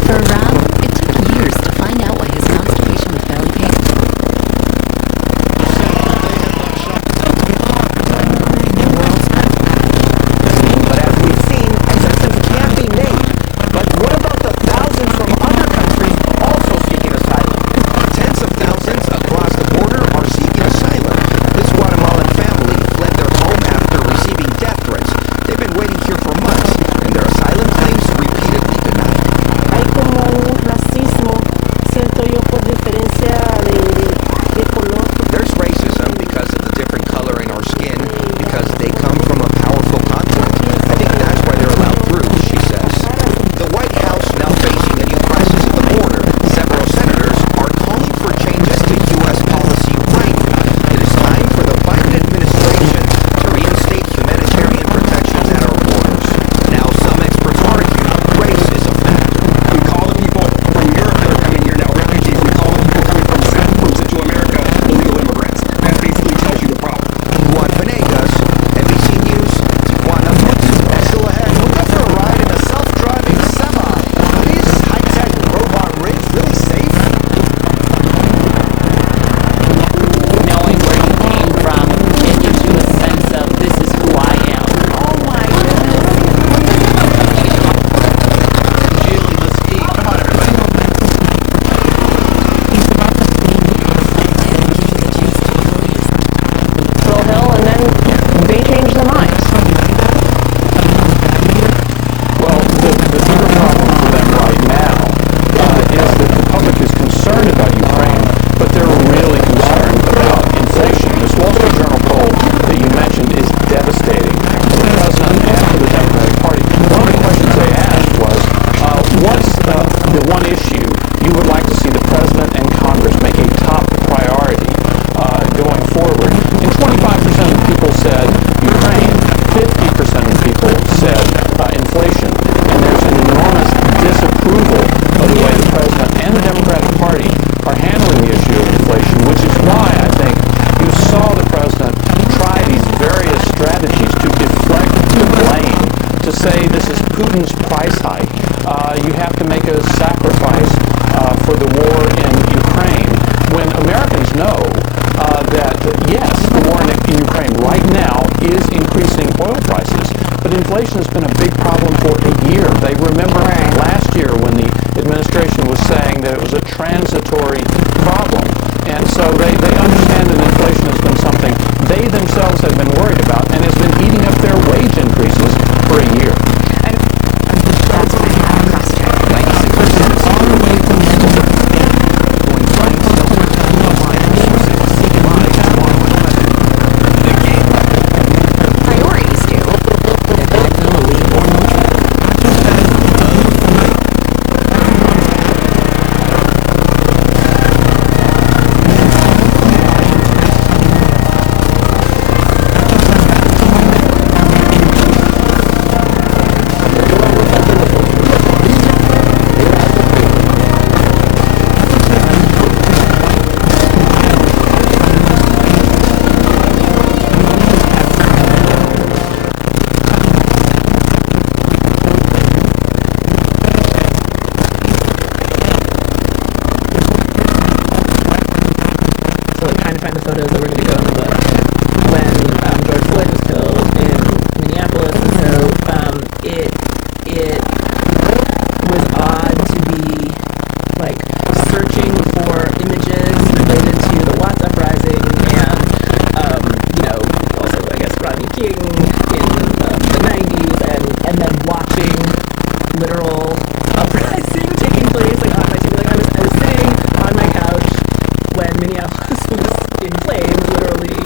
For Rob, it took years to find out why his constipation with belly pain. But as we've seen, exceptions can be made. But what about the thousands from other countries also seeking asylum? Tens of thousands across the border are seeking asylum. This Guatemalan family fled their home after receiving death threats. They've been waiting here for months, and their asylum claims repeatedly denied. Hay como un racismo, siento yo por diferencia de color. There's racism because of the different color in our skin, because they come from a powerful continent. I think that's why they're allowed through, she says. The White House now facing a new crisis at the border. Several senators are calling for changes to U.S. policy right now. It is time for the Biden administration to reinstate humanitarian protections at our borders. Now, some experts argue race is a factor. We call the people from Europe that are coming here now refugees. We call the people coming from Central America illegal immigrants. That basically tells you the problem. Juan Venegas, NBC News, Tijuana. Still ahead, we'll go for a ride in a self-driving semi. Are these high-tech robot rigs really safe? Knowing where you came from, it gives you a sense of this is who I am. Oh my goodness. Julie, let's eat. Come on, everybody. Little hill, and then they change their minds. Well, the bigger problem for them right now is that the public is concerned about Ukraine, but they're really concerned about inflation. This Wall Street Journal poll that you mentioned is devastating for the president and for the Democratic Party. One of the questions they asked was, what's the one issue you would like to see the president and Congress make a top priority going forward? And 25% of people said Ukraine, 50% of people said inflation, and there's an enormous disapproval of the way the president and the Democratic Party are handling the issue of inflation, which is why I think you saw the president try these various strategies to deflect the blame, to say this is Putin's price hike. You have to make a sacrifice for the war in Ukraine, when Americans know that, yes, the war in Ukraine right now is increasing oil prices, but inflation has been a big problem for a year. They remember last year when the administration was saying that it was a transitory problem. And so they understand that inflation has been something they themselves have been worried about and has been eating up their wage increases for a year. And that's what I have a question. 96% of all the way from going flying still priorities do. find the photos that were going to go in the book when George Floyd was killed in Minneapolis, and so it was odd to be like searching for images related to the Watts uprising and also I guess Rodney King in the 90s and then watching literal uprising taking place like on my TV. Like I was sitting on my couch when Minneapolis was in flames, literally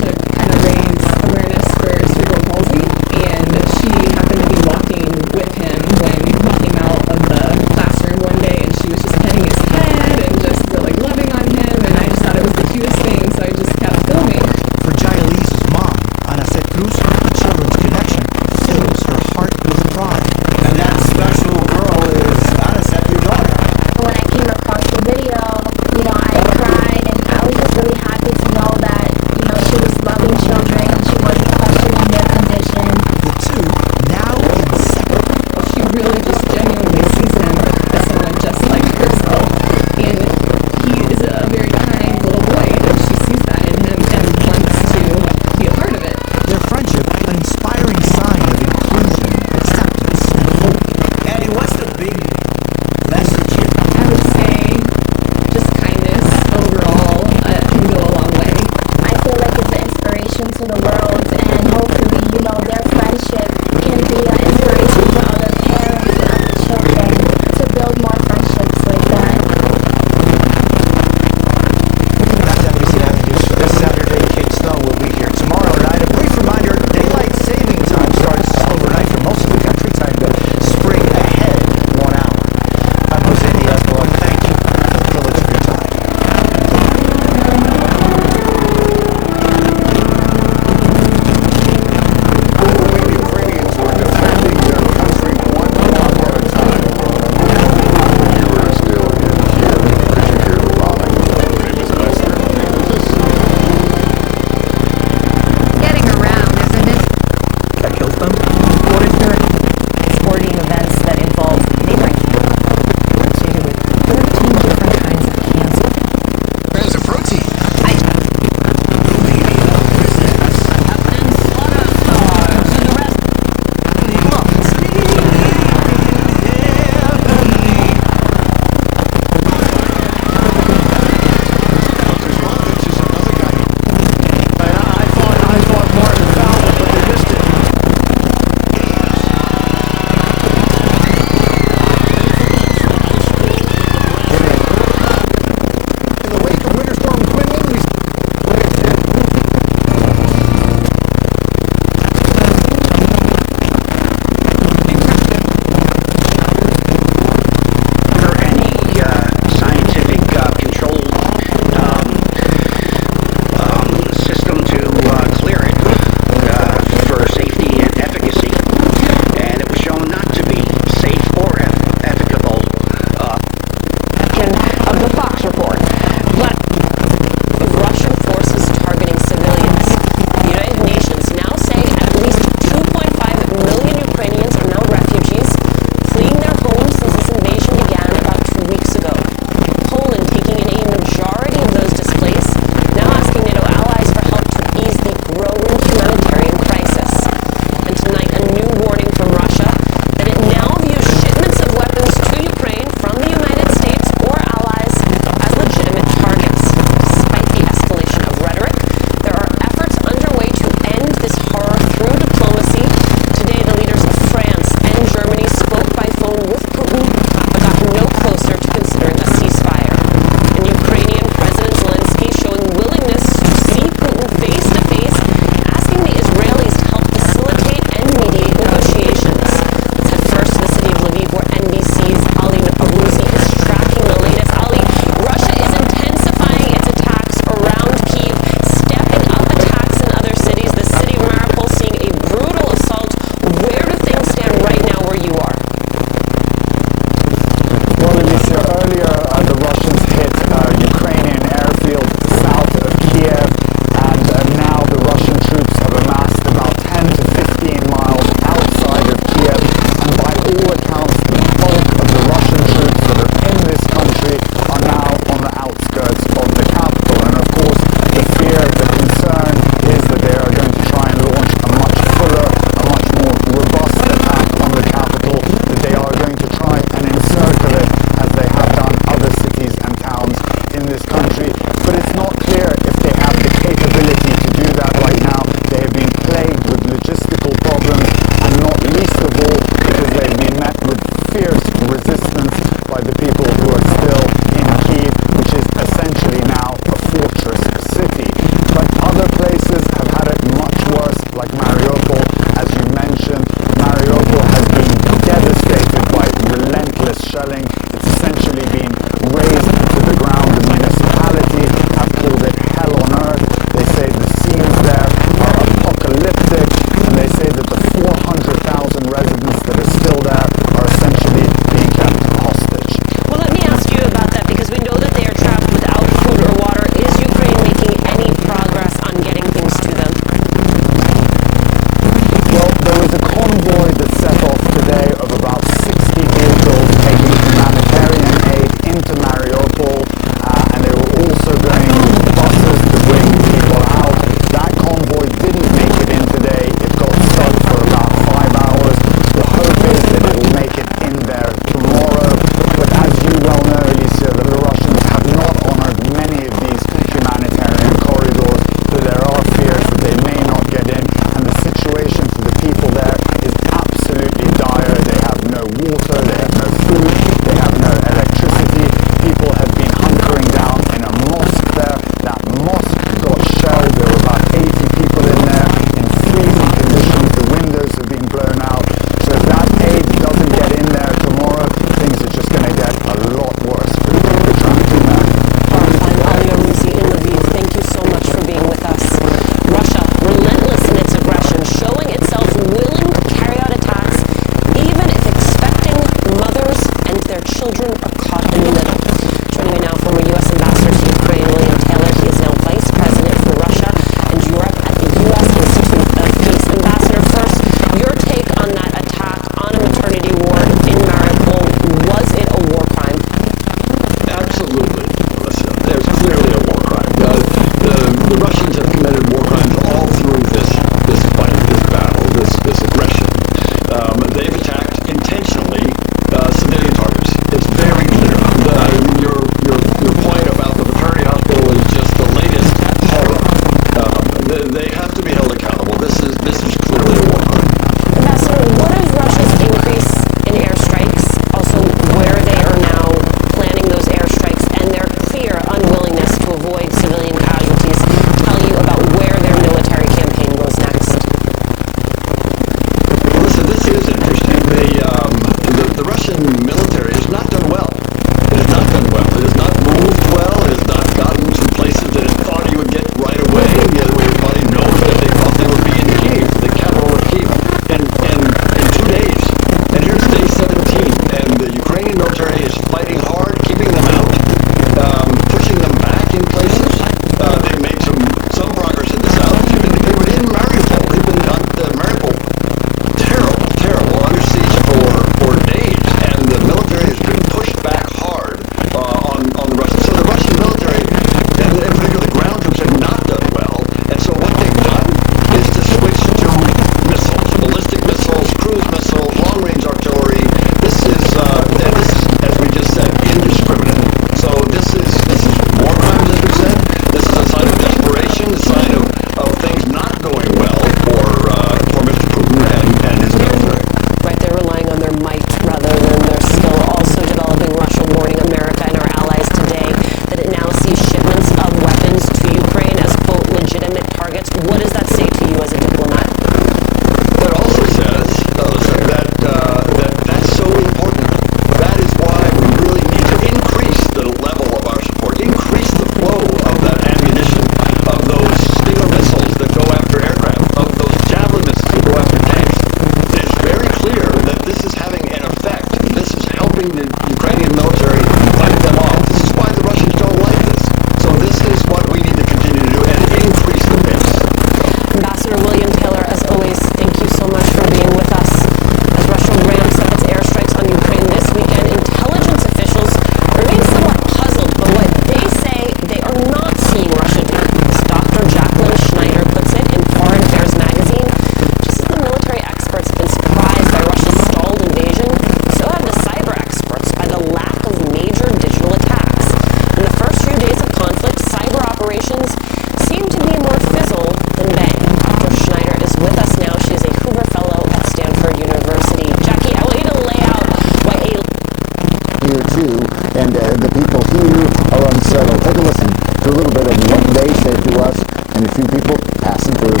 here too, and the people here are unsettled. Take a listen to a little bit of what they said to us and a few people passing through.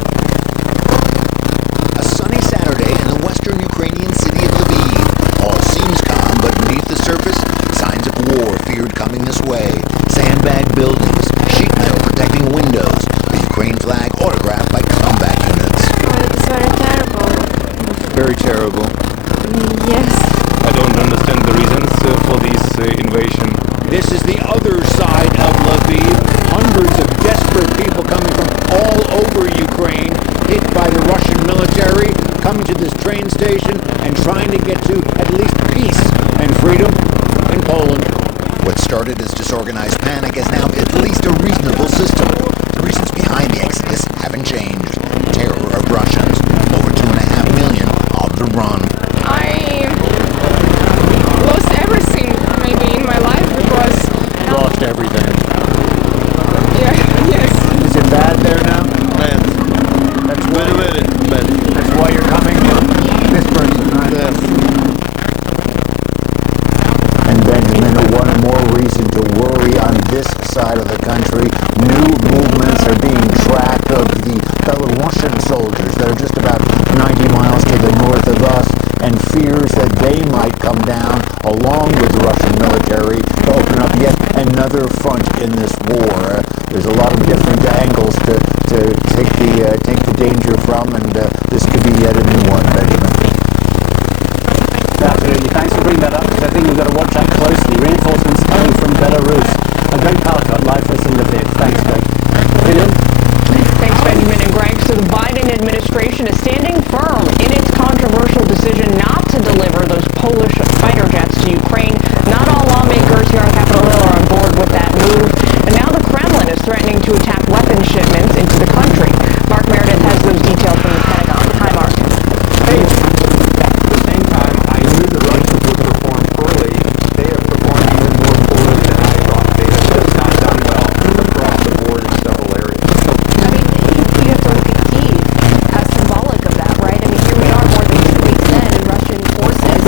A sunny Saturday in the western Ukrainian city of Lviv. All seems calm, but beneath the surface, signs of war feared coming this way. Sandbag buildings, sheet metal protecting windows, the Ukraine flag autographed by combat units. Well, it's very terrible. Very terrible. Yes. I don't understand the reasons for this invasion. This is the other side of Lviv. Hundreds of desperate people coming from all over Ukraine, hit by the Russian military, coming to this train station and trying to get to at least peace and freedom in Poland. What started as disorganized panic is now at least a reasonable system. The reasons behind the exodus haven't changed. Terror of Russians. Over 2.5 million on the run. I lost everything maybe in my life because... Lost everything. Yeah, yes. Is it bad there now? Bad. That's Very, very bad. That's why you're coming from this person, right? Yes. And Benjamin, one more reason to worry on this side of the country. New movements are being tracked of the Belarusian soldiers that are just about 90 miles to the north of us, and fears that they might come down along with the Russian military to open up yet another front in this war. There's a lot of different angles to take the danger from, and this could be yet a new one, Benjamin. Absolutely. Thanks for bringing that up, because I think we've got to watch that closely. Reinforcements coming from Belarus. And Greg Palcott, live for us in Lviv. Thanks, Greg. William? Thanks, Benjamin and Greg. So the Biden administration is standing firm in its controversial decision not to deliver those Polish fighter jets to Ukraine. Not all lawmakers here on Capitol Hill are on board with that move. And now the Kremlin is threatening to attack weapons shipments into the country. Mark Meredith has those details from the Pentagon. Hi, Mark. Hey. At the same time, I knew the Russians would perform poorly. They have performed even more poorly than I thought. They have just not done well across the board in several areas. I mean, you have to look at Kyiv as symbolic of that, right? I mean, here we are more than 2 weeks in, and Russian forces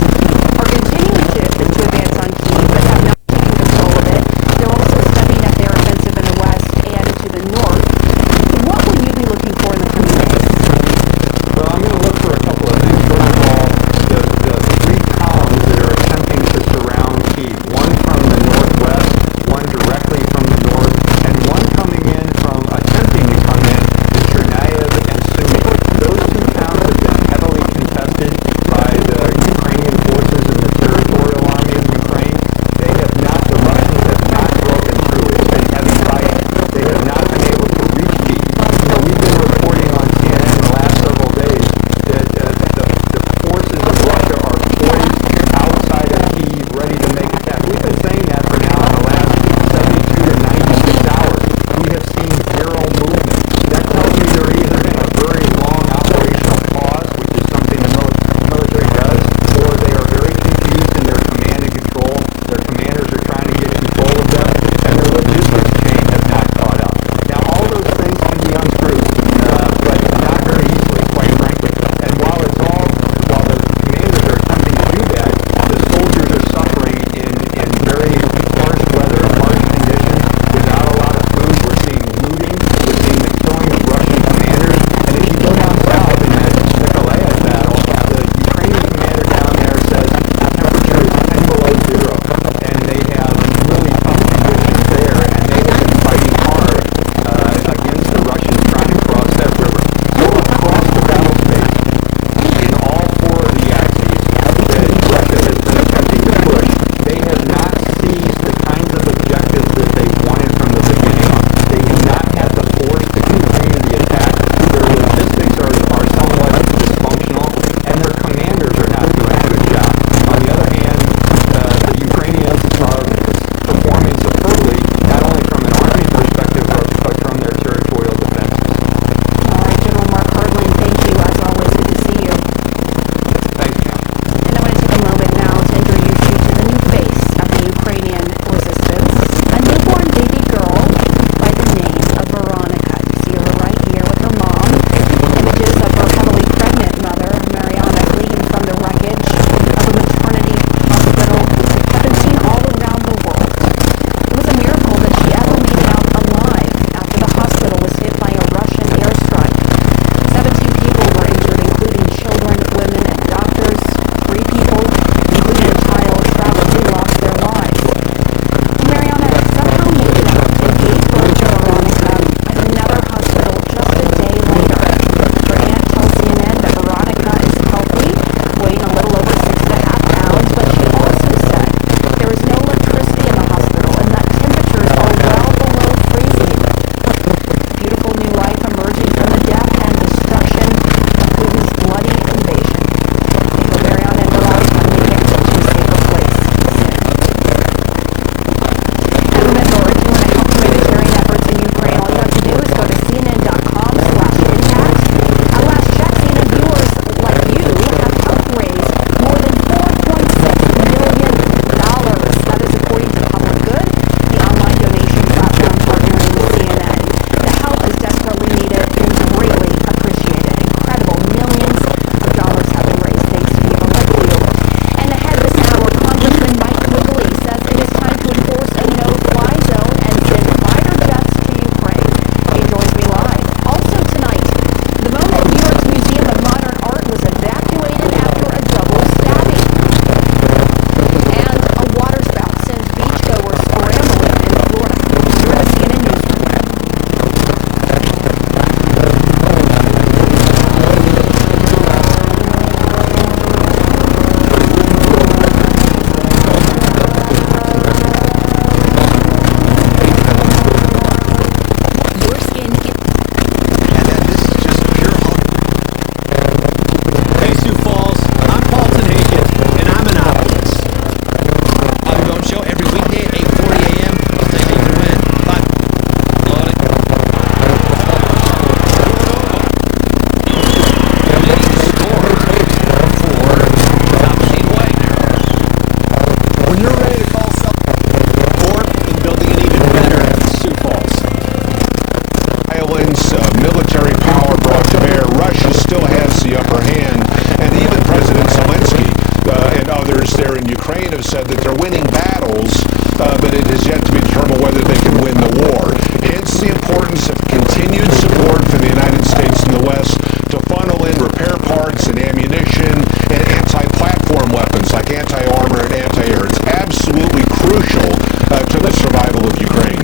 Ukraine have said that they're winning battles, but it is yet to be determined whether they can win the war. Hence the importance of continued support from the United States and the West to funnel in repair parts and ammunition and anti-platform weapons like anti-armor and anti-air. It's absolutely crucial to the survival of Ukraine.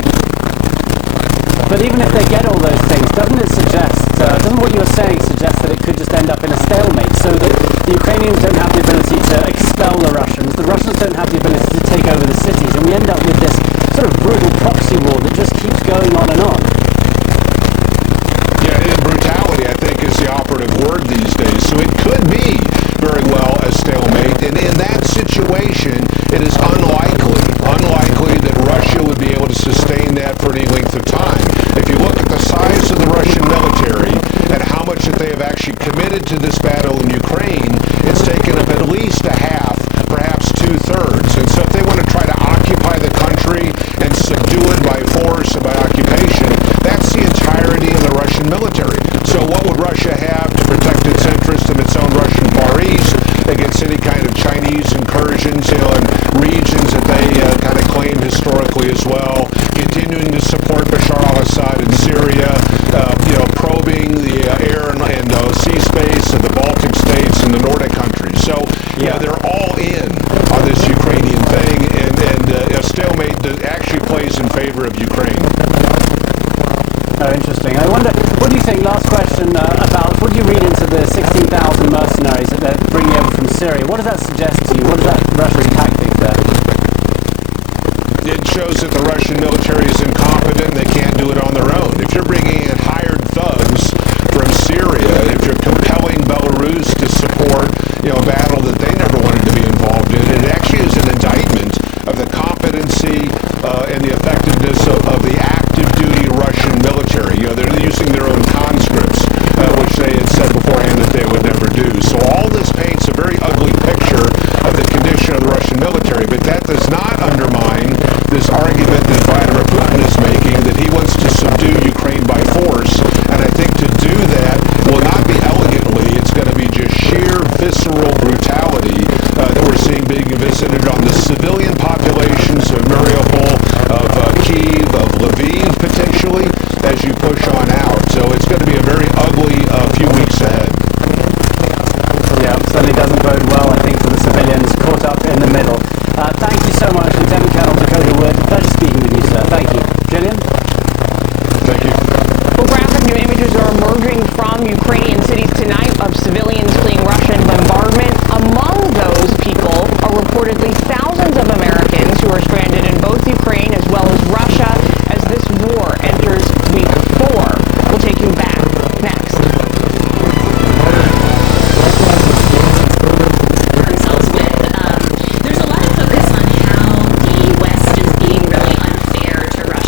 But even if they get all those things, doesn't it suggest, doesn't what you're saying suggest that it could just end up in a stalemate, so that the Ukrainians don't have the ability to expel the Russians don't have the ability to take over the cities, and we end up with this sort of brutal proxy war that just keeps going on and on? Yeah, and brutality, I think, is the operative word these days. So it could be very well a stalemate. And in that situation, it is unlikely that Russia would be able to sustain that for any length of time. If you look at the size of the Russian military and how much that they have actually committed to this battle in Ukraine, it's taken up at least a half, perhaps two-thirds. And so if they want to try to occupy the country and subdue it by force or by occupation, that's the entirety of the Russian military. So what would Russia have to protect its interest in its own Russian Far East against any kind of Chinese incursions, in regions that they kind of claim historically as well, continuing to support Bashar al-Assad in Syria, probing the air and sea space of the Baltic states and the Nordic countries. So, they're all in on this Ukrainian thing, and a stalemate that actually plays in favor of Ukraine. Oh, interesting. I wonder, what do you think, last question, about, what do you read into the 16,000 mercenaries that they're bringing over from Syria? What does that suggest to you? What is that Russian tactic there? It shows that the Russian military is incompetent and they can't do it on their own. If you're bringing in hired thugs from Syria, if you're compelling Belarus to support, a battle that they never wanted to be involved in, it actually is an indictment of the competency and the effectiveness of the active duty Russian military. They're using their own conscripts, which they had said beforehand that they would never do. So all this paints a very ugly picture of the condition of the Russian military, but that does not undermine this argument that Vladimir Putin is making that he wants to subdue Ukraine by force. And I think to do that will not be elegantly, it's going to be just sheer visceral brutality that we're seeing being visited on the civilian populations of Mariupol, of Kyiv, of Lviv potentially, as you push on out. So it's going to be a very ugly few weeks ahead. Yeah, certainly doesn't bode well, I think, for the civilians caught up in the middle. Thank you so much, Lieutenant Colonel Dakota Wood. Pleasure speaking with you, sir. Thank you. Gillian? Thank you. Well, graphic new images are emerging from Ukrainian cities tonight of civilians fleeing Russian bombardment. Among those people are reportedly thousands of Americans who are stranded in both Ukraine as well as Russia as this war enters week 4. We'll take you back next. There's a lot of focus on how the West is being really unfair to Russia.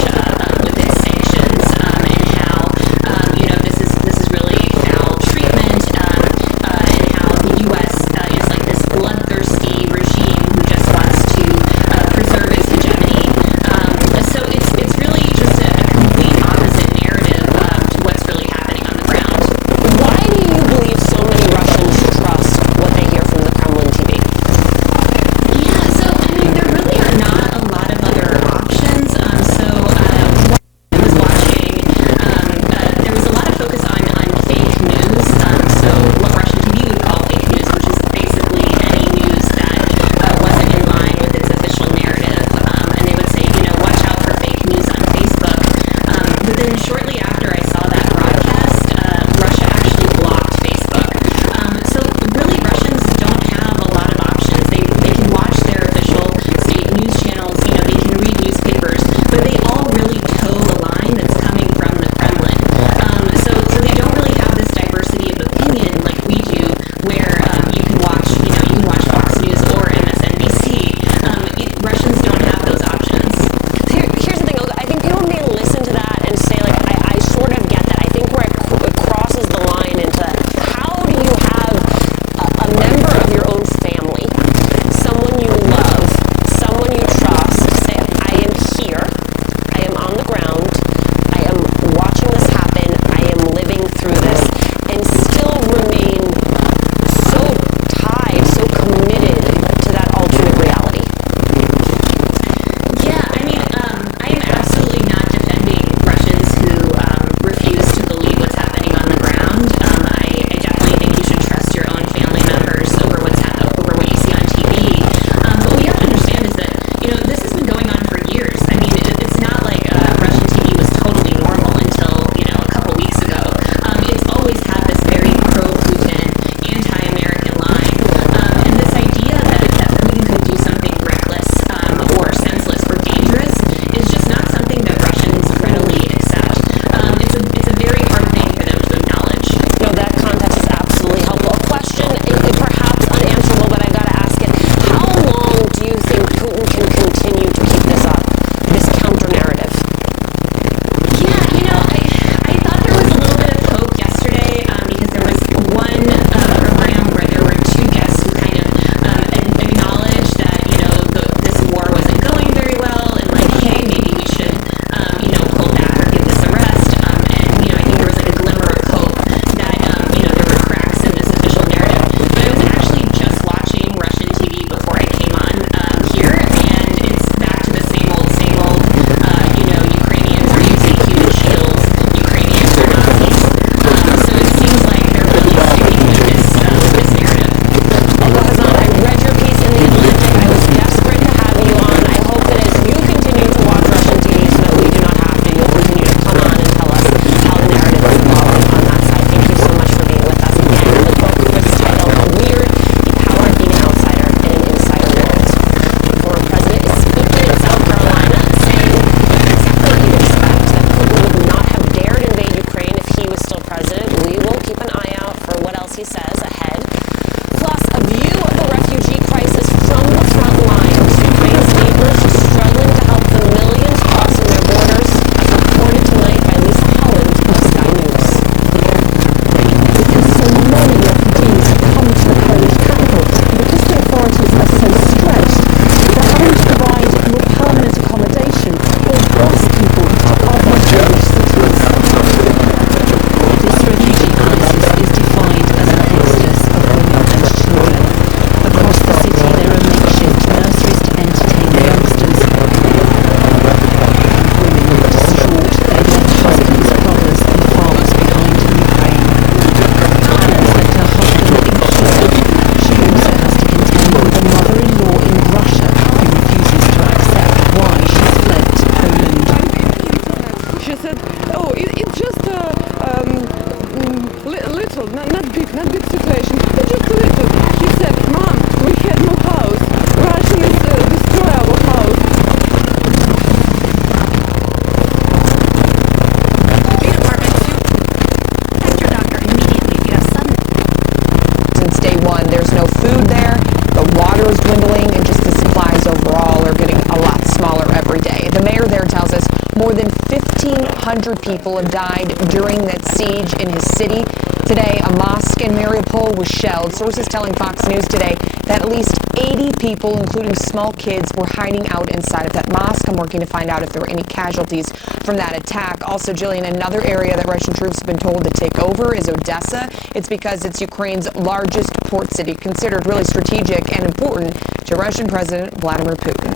100 people have died during that siege in his city. Today, a mosque in Mariupol was shelled. Sources telling Fox News today that at least 80 people, including small kids, were hiding out inside of that mosque. I'm working to find out if there were any casualties from that attack. Also, Jillian, another area that Russian troops have been told to take over is Odessa. It's because it's Ukraine's largest port city, considered really strategic and important to Russian President Vladimir Putin.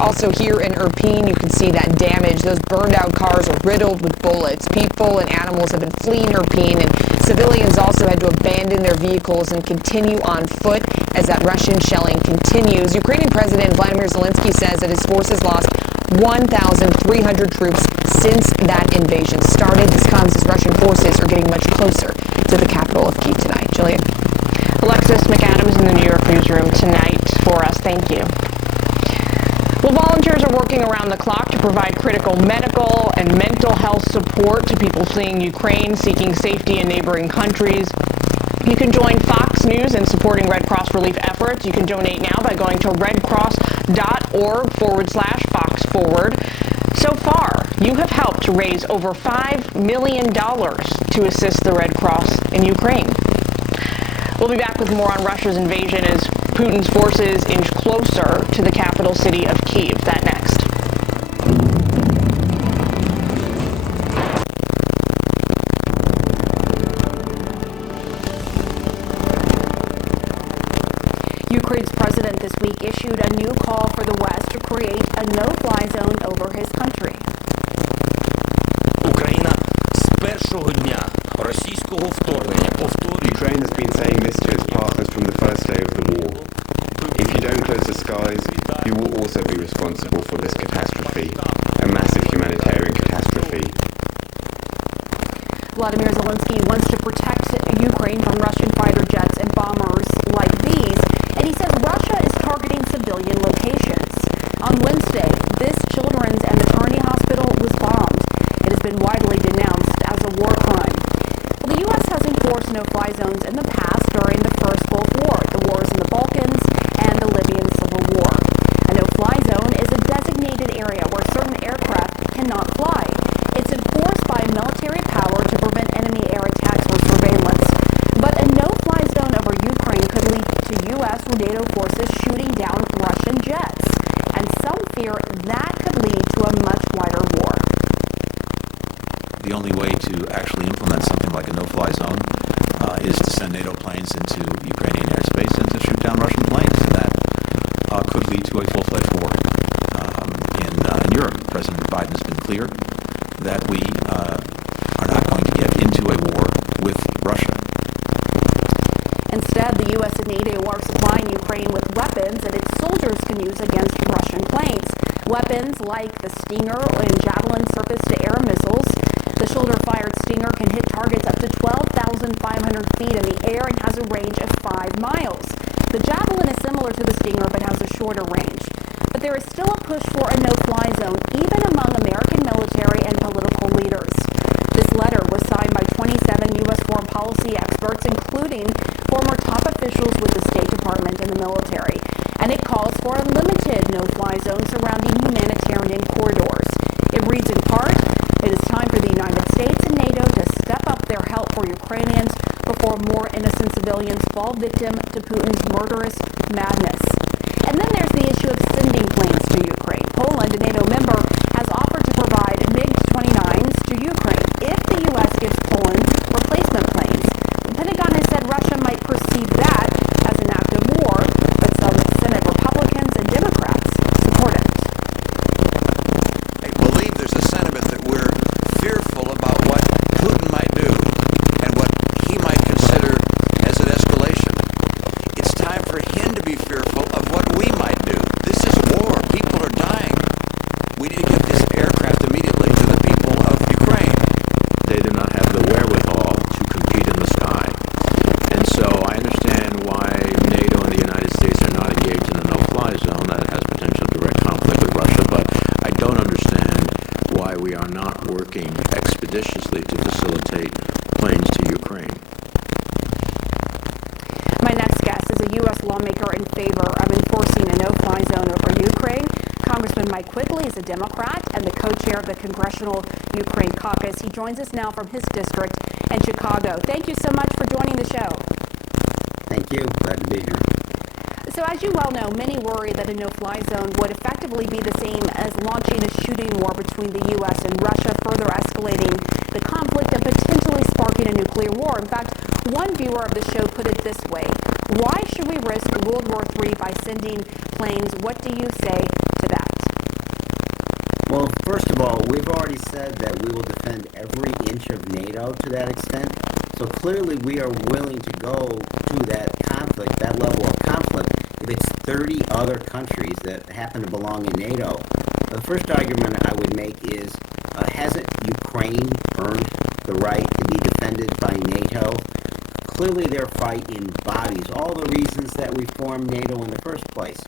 Also here in Irpin, you can see that damage. Those burned out cars are riddled with bullets. People and animals have been fleeing Irpin, and civilians also had to abandon their vehicles and continue on foot as that Russian shelling continues. Ukrainian President Vladimir Zelenskyy says that his forces lost 1,300 troops since that invasion started. This comes as Russian forces are getting much closer to the capital of Kyiv tonight. Jillian. Alexis McAdams in the New York newsroom tonight for us. Thank you. Well, volunteers are working around the clock to provide critical medical and mental health support to people fleeing Ukraine, seeking safety in neighboring countries. You can join Fox News in supporting Red Cross relief efforts. You can donate now by going to redcross.org/FoxForward. So far, you have helped to raise over $5 million to assist the Red Cross in Ukraine. We'll be back with more on Russia's invasion as Putin's forces inch closer to the capital city of Kyiv. That next. Ukraine's president this week issued a new call for the West to create a no-fly zone over his country. Україна з першого дня російського вторгнення повторює. Ukraine has been saying this to its partners from the first day of the war. If you don't close the skies, you will also be responsible for this catastrophe, a massive humanitarian catastrophe. Vladimir Zelenskyy wants to protect Ukraine from Russian fighter jets and bombers like these, and he says Russia is targeting civilian locations. On Wednesday, this children's and maternity hospital was bombed. It has been widely denounced as a war crime. Well, the U.S. has enforced no-fly zones in the past during the First Gulf War, the wars in the Balkans, and the Libyan Civil War. A no-fly zone is a designated area where certain aircraft cannot fly. It's enforced by military power to prevent enemy air attacks or surveillance. But a no-fly zone over Ukraine could lead to U.S. or NATO forces shooting down Russian jets. And some fear that could lead to a much wider war. The only way to actually implement something like a no-fly zone is to send NATO planes into Ukrainian airspace and to shoot down Russian planes. And that could lead to a full-fledged war. In Europe, President Biden has been clear that we are not going to get into a war with Russia. Instead, the U.S. and NATO are supplying Ukraine with weapons that its soldiers can use against Russian planes. Weapons like the Stinger and Javelin surface-to-air missiles. The shoulder-fired Stinger can hit targets up to 12,500 feet in the air and has a range of 5 miles. The Javelin is similar to the Stinger but has a shorter range. But there is still a push for a no-fly zone, even among American military and political leaders. This letter was signed by 27 U.S. foreign policy experts, including former top officials with the State Department and the military. And it calls for a limited no-fly zone surrounding humanitarian corridors. It reads in part, "It is time for the United States and NATO to step up their help for Ukrainians before more innocent civilians fall victim to Putin's murderous madness." And then there's the issue of sending planes to Ukraine. Poland, a NATO member, has offered to provide MiG-29s to Ukraine if the U.S. gives Poland replacement planes. The Pentagon has said Russia might perceive that as an act of war, but some Senate Republicans and Democrats support it. I believe there's a sentiment that we're fearful about what Putin might do and what he might consider as an escalation. It's time for him to be fearful of what we might do. This is war. People are dying. We need to get this aircraft immediately to the people of Ukraine. They do not have the wherewithal to compete in the sky. And so I understand why NATO and the United States are not engaged in a no-fly zone that has potential direct conflict with Russia, but I don't understand why we are not working expeditiously to facilitate planes to Ukraine. My next guest is a U.S. lawmaker in favor of enforcing a no-fly zone over Ukraine. Congressman Mike Quigley is a Democrat and the co-chair of the Congressional Ukraine Caucus. He joins us now from his district in Chicago. Thank you so much for joining the show. Thank you. Glad to be here. So as you well know, many worry that a no-fly zone would effectively be the same as launching a shooting war between the U.S. and Russia, further escalating the conflict and potentially sparking a nuclear war. In fact, one viewer of the show put it this way: why should we risk World War III by sending planes? What do you say to that? Well, first of all, we've already said that we will defend every inch of NATO to that extent. So clearly we are willing to go to that conflict, that level of conflict, if it's 30 other countries that happen to belong in NATO. The first argument I would make is, hasn't Ukraine earned the right to be defended by NATO? Clearly their fight embodies all the reasons that we formed NATO in the first place.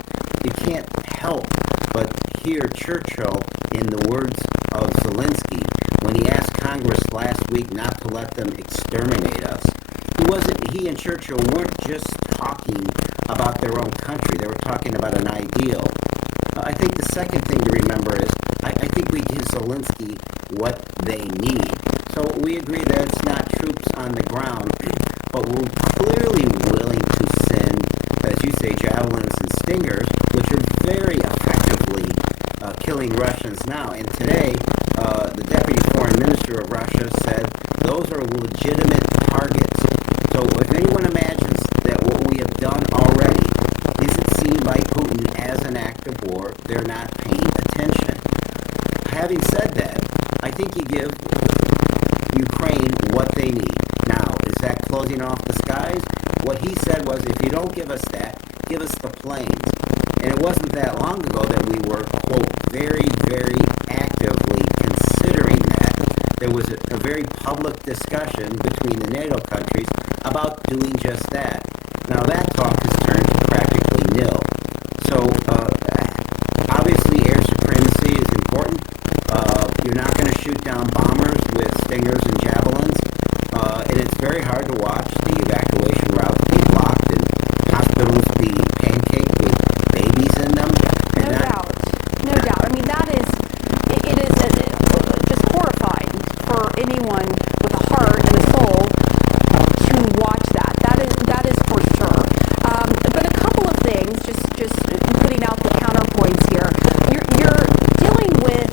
You can't help but hear Churchill, in the words of Zelenskyy, when he asked Congress last week not to let them exterminate us. He and Churchill weren't just talking about their own country, they were talking about an ideal. I think the second thing to remember is, I think we give Zelenskyy what they need. So we agree that it's not troops on the ground, but we're clearly willing to send, as you say, javelins and stingers, which are very effectively killing Russians now. And today, the Deputy Foreign Minister of Russia said those are legitimate targets. So if anyone imagines that what we have done already isn't seen by Putin as an act of war, they're not paying attention. Having said that, I think you give Ukraine what they need. Now, is that closing off the skies? What he said was, if you don't give us that, give us the planes. And it wasn't that long ago that we were, quote, very, very actively considering that. There was a very public discussion between the NATO countries about doing just that. Now that talk has turned to practically nil. So obviously air supremacy is important. You're not going to shoot down bombers with stingers and javelins. And it's very hard to watch the evacuation routes be blocked and hospitals be pancaked with babies in them. No doubt. I mean, it is just horrifying for anyone with a heart and a soul to watch that. That is for sure. But a couple of things, just putting out the counterpoints here. You're dealing with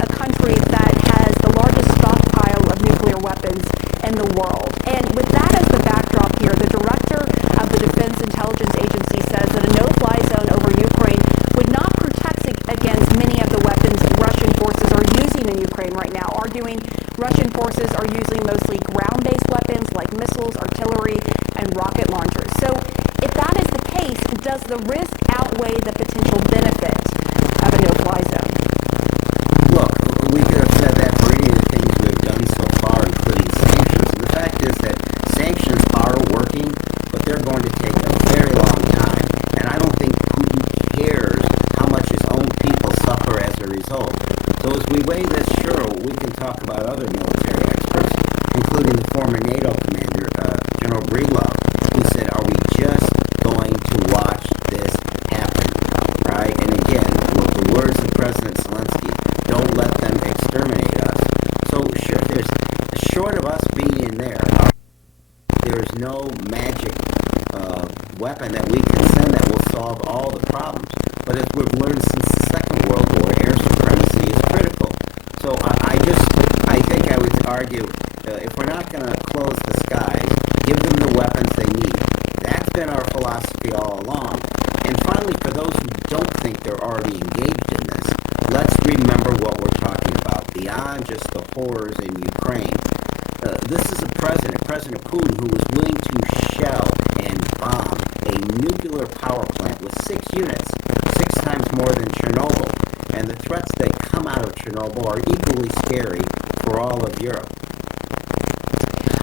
a country that has the largest stockpile of nuclear weapons in the world. And with that as the backdrop here, the director of the Defense Intelligence Agency says that a no-fly zone over Ukraine would not protect against many of the weapons Russian forces are using in Ukraine right now, arguing Russian forces are using mostly ground-based weapons like missiles, artillery, and rocket launchers. So if that is the case, does the risk outweigh the potential benefit of a no-fly zone? Look, we could have said that for any of the things we've done so far, including sanctions. And the fact is that sanctions are working, but they're going to take a very long time. And I don't think Putin cares how much his own people suffer as a result. So as we weigh this, sure, we can talk about other military experts, including the former NATO commander, General Breedlove, who said, are we just going to watch this happen? Right? And again, with the words of President Zelenskyy, don't let them exterminate us. So sure, short of us being in there's no magic weapon that we can send that will solve all the problems. But as we've learned since the Second World War, air supremacy is critical. So I think I would argue, if we're not going to close the skies, give them the weapons they need. That's been our philosophy all along. And finally, for those who don't think they're already engaged in this, let's remember what we're talking about, beyond just the horrors in Ukraine. This is a President Putin, who was willing to shell and bomb a nuclear power plant with 6 units, 6 times more than Chernobyl. And the threats that come out of Chernobyl are equally scary for all of Europe.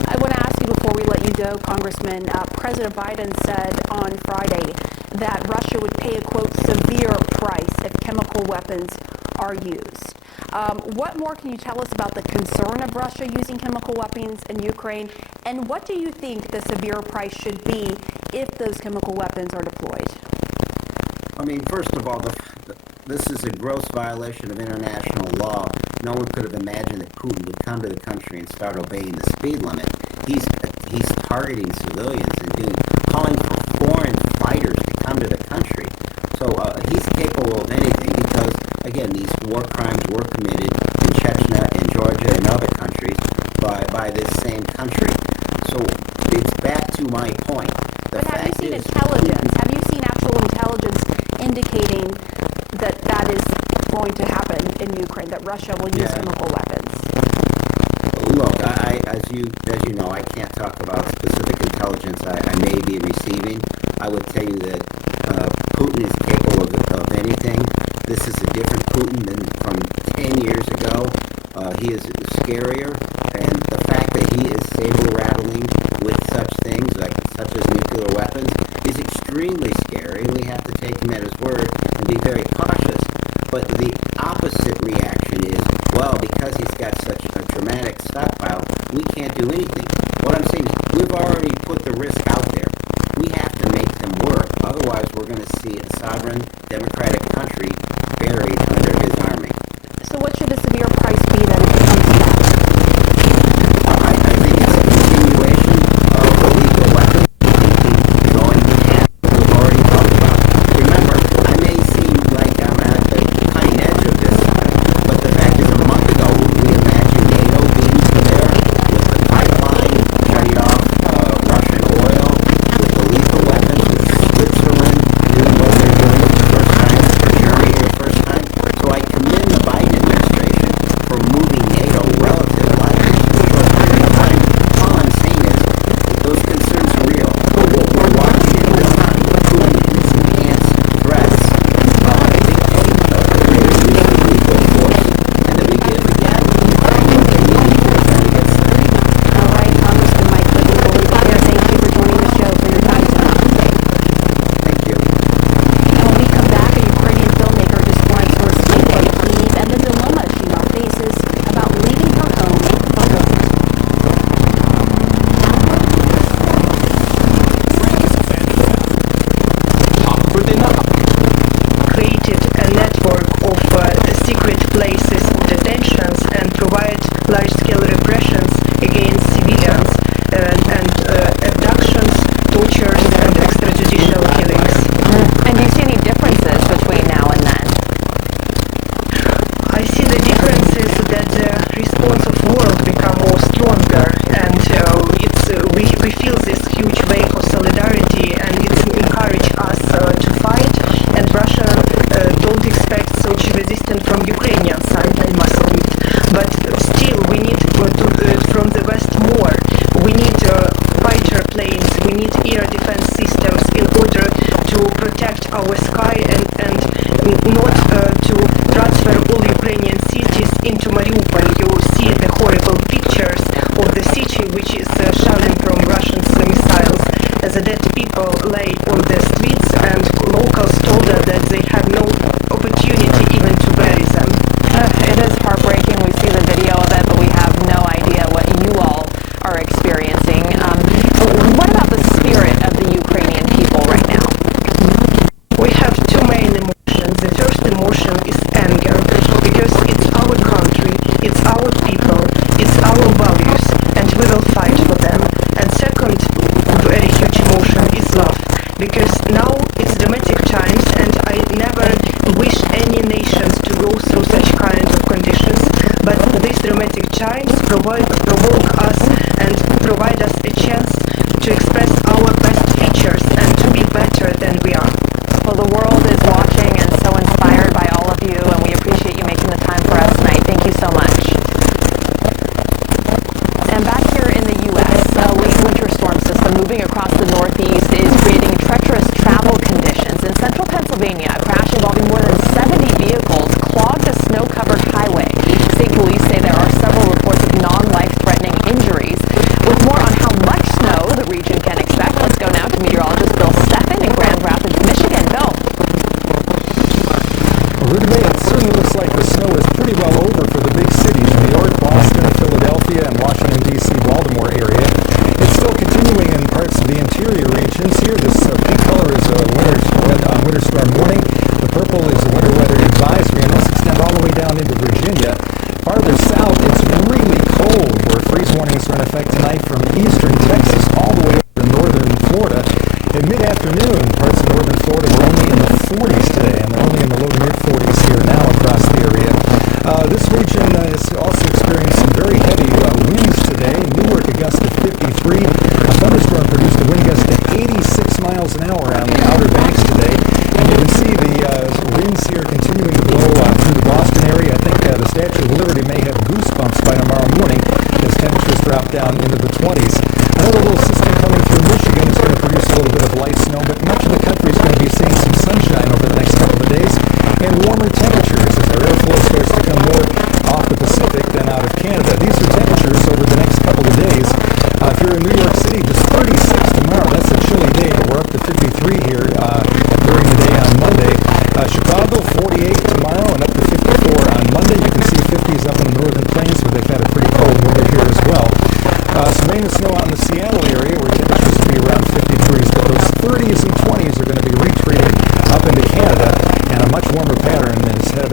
I want to ask you before we let you go, Congressman, President Biden said on Friday that Russia would pay a, quote, severe price if chemical weapons are used. What more can you tell us about the concern of Russia using chemical weapons in Ukraine? And what do you think the severe price should be if those chemical weapons are deployed? I mean, first of all, This is a gross violation of international law. No one could have imagined that Putin would come to the country and start obeying the speed limit. He's targeting civilians and calling for foreign fighters to come to the country. So he's capable of anything because, again, these war crimes were committed in Chechnya and Georgia and other countries by this same country. So it's back to my point. But have you seen intelligence? Have you seen actual intelligence indicating that that is going to happen in Ukraine, that Russia will use chemical weapons? Look, as you know, I can't talk about specific intelligence I may be receiving. I would tell you that Putin is capable of anything. This is a different Putin than from 10 years ago. He is scarier, and the fact that he is saber-rattling with such things, such as nuclear weapons, is extremely scary, and we have to take him at his word and be very cautious. But the opposite reaction is, well, because he's got such a dramatic stockpile, we can't do anything. What I'm saying is, we've already put the risk out there. We have to make them work. Otherwise, we're going to see a sovereign, democratic country buried under his army. So what should the severe price be then if it comes to that? I think it's a continuation of the lethal weapon going past what we've already talked about. Remember, I may seem like I'm at the cutting edge of this, but the fact is a month ago, we imagined NATO being there with the pipeline shutting off Russian oil, with the lethal weapons, with Switzerland doing what they're doing for the first time, Germany for the first time. So I commend the Biden administration for moving NATO relative in a short period of time. All I'm saying is those concerns are real. We're watching in real time. Putin and his enhanced threats dictate a greater use of lethal force, and that we give again what they need to defend against them. All right, Congressman Mike Flippin, we'll leave it there. Thank you for joining the show for your time tonight. Thank you. And when we come back, a Ukrainian filmmaker describes her escape from Kyiv and the dilemma she now faces about leaving her home for good. Created a network of secret places of detentions and provide large-scale repressions against civilians and abductions, tortures, and extrajudicial killings. And do you see any differences between now and then? I see the differences that the response of the world become more stronger, and we feel this huge wave of solidarity, and it's encourage us to fight. And Russia don't expect such resistance from Ukrainian side, I must admit. But still, we need from the West more. We need fighter planes, we need air defense systems in order to protect our sky and not to transfer all Ukrainian cities into Mariupol. You see the horrible pictures of the city which is shelling from Russian missiles. As the dead people lay on the streets, and locals told us that they have no opportunity even to bury them. It is heartbreaking. We see the video of it, but we have no idea what you all are experiencing. What about the spirit of the Ukrainian people right now? We have two main emotions. The first emotion is anger, because it's our country, it's our people, it's our values, and we will fight for them. And second very huge emotion is love, because now it's dramatic times, and I never wish any nations to go through such kind of conditions, but these dramatic times provoke us and provide us a chance to express our best features and to be better than we are. Well, the world is watching and so inspired by all of you, and we appreciate you making the time for us tonight. Thank you so much. And back here in the U.S., a late winter storm system moving across the Northeast is creating treacherous travel conditions. In central Pennsylvania, a crash involving more than 70 vehicles clogged a snow-covered highway. State police say there are several reports of non-life-threatening injuries. With more on how much snow the region can expect, let's go now to meteorologist Bill Steffen in Grand Rapids, Michigan. Bill. Rudy, it certainly looks like the snow is pretty well over for the big cities, New York, Boston, Philadelphia, and Washington, D.C., Baltimore area. It's still continuing in parts of the interior regions here. This pink color is winter storm warning. The purple is winter weather advisory.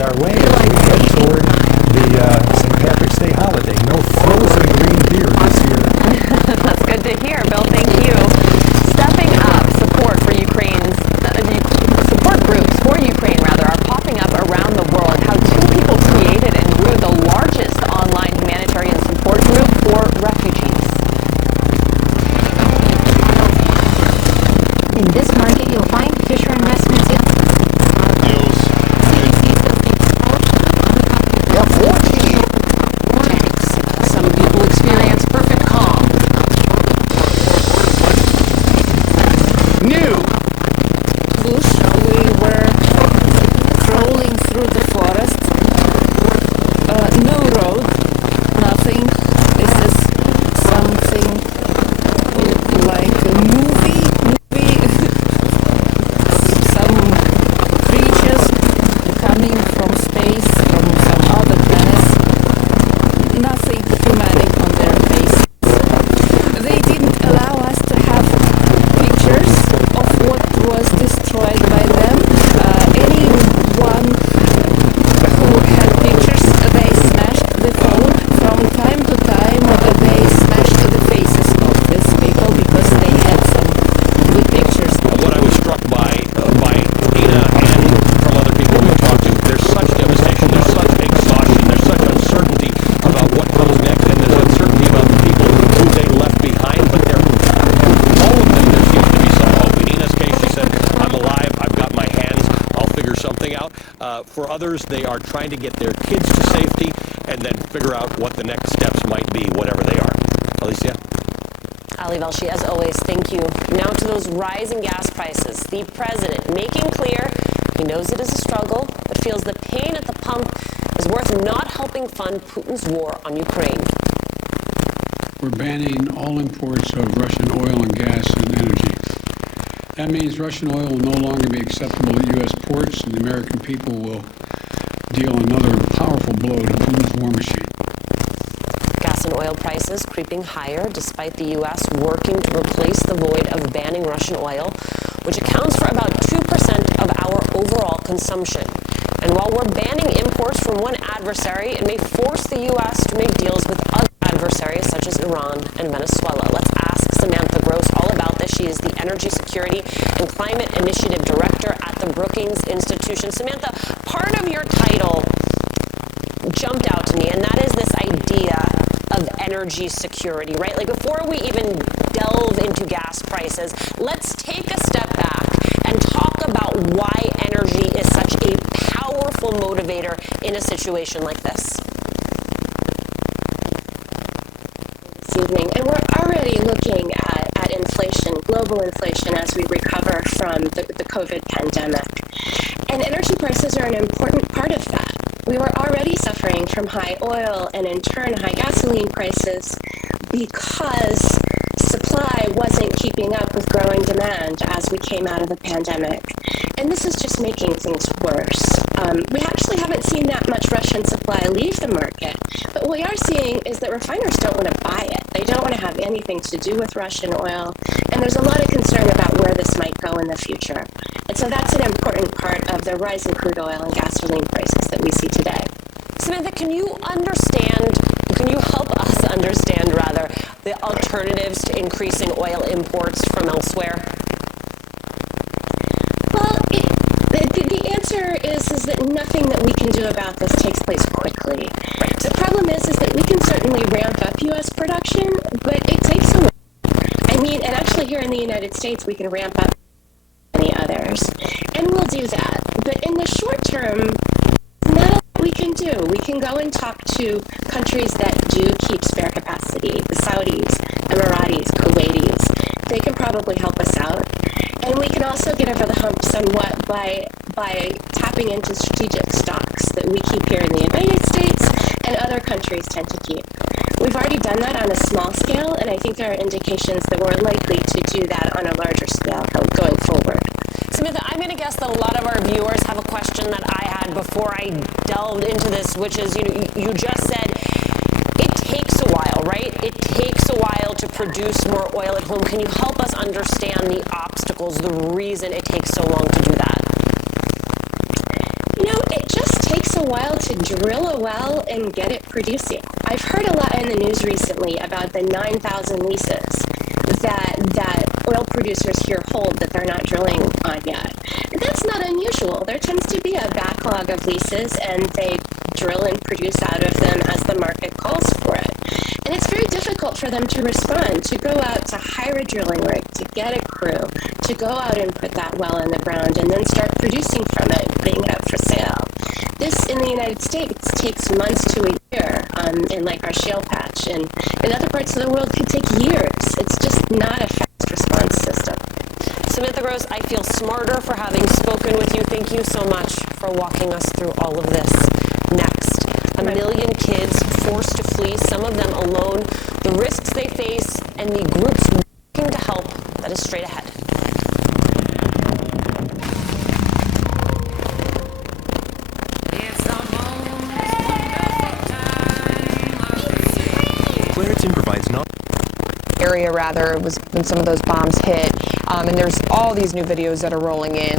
our way as we head toward the St. Patrick's Day holiday. No frozen green beer this year. That's good to hear, Bill. Thank you. Stepping up, support for Ukraine's support groups for Ukraine are popping up around the world. How two people created and grew the largest online humanitarian support group for refugees. In this market, you'll find Fisher Investments. Some people experience perfect calm. New. Bush, we were crawling through the forest. No road, nothing. This is something like a movie. Some creatures coming from space, from some other planets. Nothing humanic on their faces. They didn't allow us to have pictures of what was destroyed by them. Anyone who had pictures, they smashed the phone. From time to time, they smashed the faces of these people because they had some good pictures. What I was struck by Ina and from other people we've talked to, there's such devastation, there's such exhaustion, there's such uncertainty about what comes next, and there's uncertainty about the people who they left behind, but all of them, there seems to be some hope. In Ina's case, she said, I'm alive, I've got my hands, I'll figure something out. For others, they are trying to get their kids to safety and then figure out what the next steps might be, whatever they are. Alicia? Ali Velshi, as always, thank you. Now to those rising gas prices. The president making clear he knows it is a struggle, but feels the pain at the pump is worth not helping fund Putin's war on Ukraine. We're banning all imports of Russian oil and gas and energy. That means Russian oil will no longer be acceptable at U.S. ports, and the American people will deal another powerful blow to Putin's war machine. Gas and oil prices creeping higher despite the U.S. working to replace the void of banning Russian oil, which accounts for about 2% of our overall consumption. And while we're banning imports from one adversary, it may force the U.S. to make deals with other adversaries such as Iran and Venezuela. Let's ask Samantha Gross all about this. She is the Energy Security and Climate Initiative Director at the Brookings Institution. Samantha, part of your title jumped out to me, and that is this idea of energy security, right? Like before we even delve into gas prices, let's take a step back and talk about why energy is such a powerful motivator in a situation like this. This evening, and we're already looking at inflation, global inflation, as we recover from the COVID pandemic. And energy prices are an important part of that. We were already suffering from high oil and in turn high gasoline prices because supply wasn't keeping up with growing demand as we came out of the pandemic. And this is just making things worse. We actually haven't seen that much Russian supply leave the market, but what we are seeing is that refiners don't want to buy it. They don't want to have anything to do with Russian oil, and there's a lot of concern about where this might go in the future. And so that's an important part of the rise in crude oil and gasoline prices that we see today. Samantha, can you help us understand, rather, the alternatives to increasing oil imports from elsewhere? Well, the answer is that nothing that we can do about this takes place quickly. Right. The problem is that we can certainly ramp up U.S. production, but it takes a while. I mean, and actually here in the United States, we can ramp up many others, and we'll do that. But in the short term, not a lot we can do. We can go and talk to countries that do keep spare capacity, the Saudis, Emiratis, Kuwaitis. They can probably help us out. And we can also get over the hump somewhat by tapping into strategic stocks that we keep here in the United States and other countries tend to keep. We've already done that on a small scale, and I think there are indications that we're likely to do that on a larger scale going forward. Samantha, I'm going to guess that a lot of our viewers have a question that I had before I delved into this, which is, you just said it takes a while, right? It takes a while to produce more oil at home. Can you help us understand the obstacles, the reason it takes so long to do that? It just takes a a while to drill a well and get it producing. I've heard a lot in the news recently about the 9,000 leases that oil producers here hold that they're not drilling on yet. That's not unusual. There tends to be a backlog of leases, and they drill and produce out of them as the market calls for it. And it's very difficult for them to respond, to go out to hire a drilling rig, to get a crew, to go out and put that well in the ground and then start producing from it, putting it up for sale. This in the United States takes months to a year in like our shale patch, and in other parts of the world could take years. It's just not a fast response system. Samantha Gross, I feel smarter for having spoken with you. Thank you so much for walking us through all of this. Next, 1 million kids forced to flee, some of them alone, the risks they face, and the groups working to help. That is straight ahead. Claritin provides area rather was when some of those bombs hit, and there's all these new videos that are rolling in.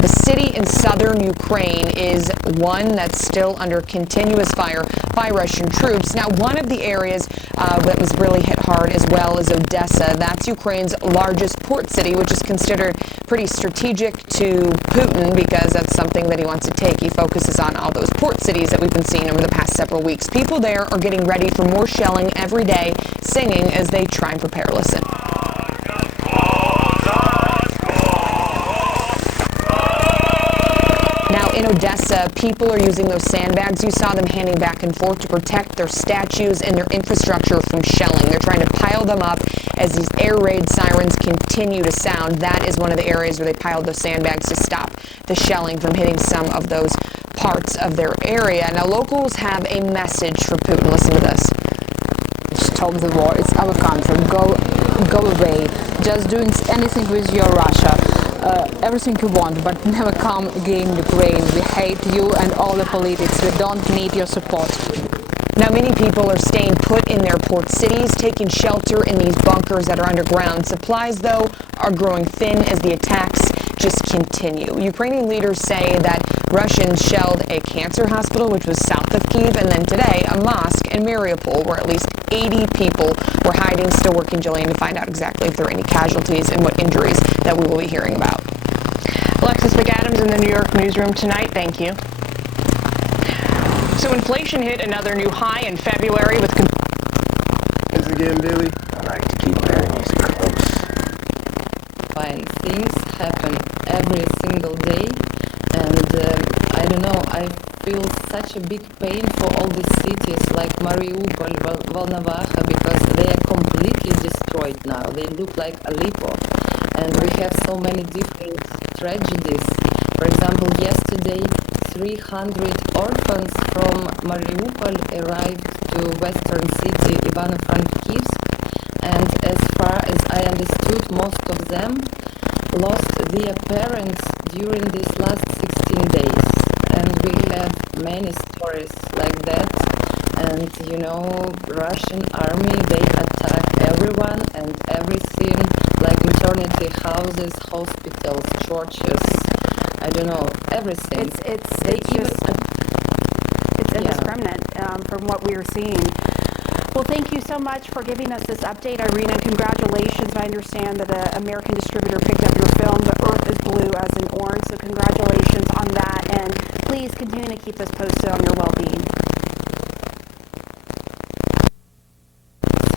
The city in southern Ukraine is one that's still under continuous fire by Russian troops. Now, one of the areas that was really hit hard as well is Odessa. That's Ukraine's largest port city, which is considered pretty strategic to Putin because that's something that he wants to take. He focuses on all those port cities that we've been seeing over the past several weeks. People there are getting ready for more shelling every day, singing as they try and prepare. Listen. Now in Odessa, people are using those sandbags. You saw them handing back and forth to protect their statues and their infrastructure from shelling. They're trying to pile them up as these air raid sirens continue to sound. That is one of the areas where they piled those sandbags to stop the shelling from hitting some of those parts of their area. Now locals have a message for Putin. Listen to this. Stop the war. It's our country. Go away. Just doing anything with your Russia. Everything you want, but never come again Ukraine. We hate you and all the politics. We don't need your support. Now, many people are staying put in their port cities, taking shelter in these bunkers that are underground. Supplies, though, are growing thin as the attacks just continue. Ukrainian leaders say that Russians shelled a cancer hospital, which was south of Kyiv, and then today, a mosque in Mariupol, where at least 80 people were hiding. Still working, Jillian, to find out exactly if there are any casualties and what injuries that we will be hearing about. Alexis McAdams in the New York newsroom tonight. Thank you. So inflation hit another new high in February with... Once again, Billy, I like to keep earnings close. Fine things happen every single day, and I don't know, I feel such a big pain for all these cities like Mariupol, Volnovakha, because they are completely destroyed now. They look like Aleppo, and we have so many different tragedies. For example, yesterday 300 orphans from Mariupol arrived to western city Ivano-Frankivsk, and as far as I understood, most of them lost their parents during these last 16 days. And we have many stories like that. And you know, Russian army, they attack everyone and everything, like maternity houses, hospitals, churches, I don't know, everything. It's indiscriminate from what we are seeing. Well, thank you so much for giving us this update, Irina. Congratulations. I understand that an American distributor picked up your film, The Earth is Blue as in Orange, so congratulations on that, and please continue to keep us posted on your well-being.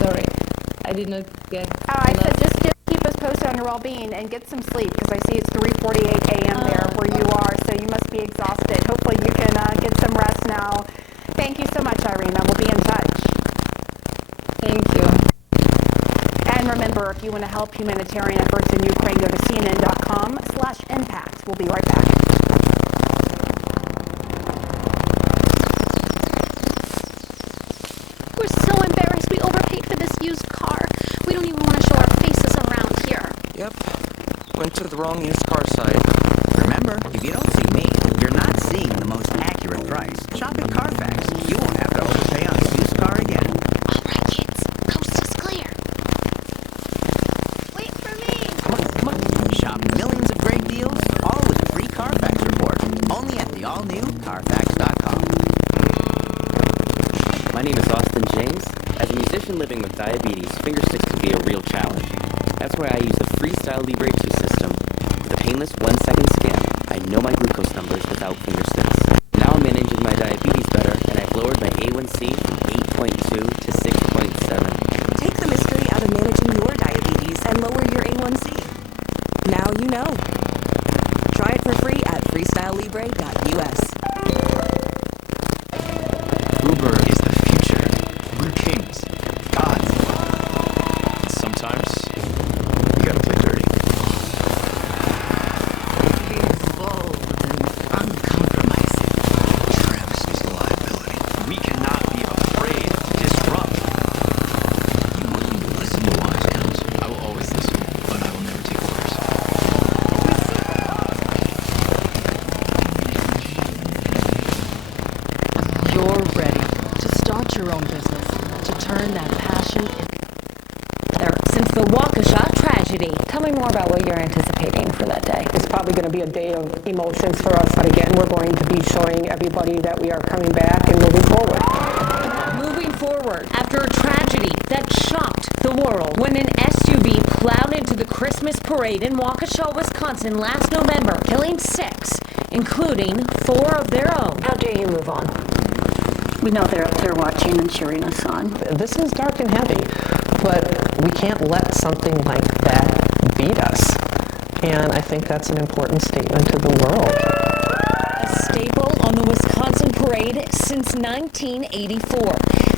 Sorry, I did not get... I said just keep us posted on your well-being and get some sleep, because I see it's 3:48 a.m. there where you are, so you must be exhausted. Hopefully you can get some rest now. Thank you so much, Irina. We'll be in touch. Thank you. And remember, if you want to help humanitarian efforts in Ukraine, go to cnn.com/impact. We'll be right back. We're so embarrassed. We overpaid for this used car. We don't even want to show our faces around here. Yep. Went to the wrong used car site. Remember, if you don't see me, you're not seeing the most accurate price. Shop at Carfax. You won't have to overpay on a used car again. All right, kids. Coast is clear. Wait for me. Come on. Shop millions of great deals, all with a free Carfax report. Only at the all-new Carfax.com. My name is Austin James. As a musician living with diabetes, fingersticks can be a real challenge. That's why I use the Freestyle Libre 2 system. With a painless 1-second scan, I know my glucose numbers without fingersticks. Now I'm managing my diabetes better, and I've lowered my A1C from 8.2 to 6.7. Take the mystery out of managing your diabetes and lower your A1C. Now you know. Try it for free at freestylelibre.us. Uber is the future. We're kings, gods. And sometimes, you gotta play dirty. Being bold and uncompromising. Travesty is a liability. We cannot be afraid to disrupt. You willing to listen to wise counsel? I will always listen, but I will never take orders. You're ready to start your own business, to turn that passion into since the Waukesha tragedy. Tell me more about what you're anticipating for that day. It's probably going to be a day of emotions for us, but again, we're going to be showing everybody that we are coming back and moving forward. Moving forward after a tragedy that shocked the world when an SUV plowed into the Christmas parade in Waukesha, Wisconsin last November, killing 6, including 4 of their own. How dare you move on? We know they're up there watching and cheering us on. This is dark and heavy, but we can't let something like that beat us. And I think that's an important statement to the world. A staple on the Wisconsin parade since 1984.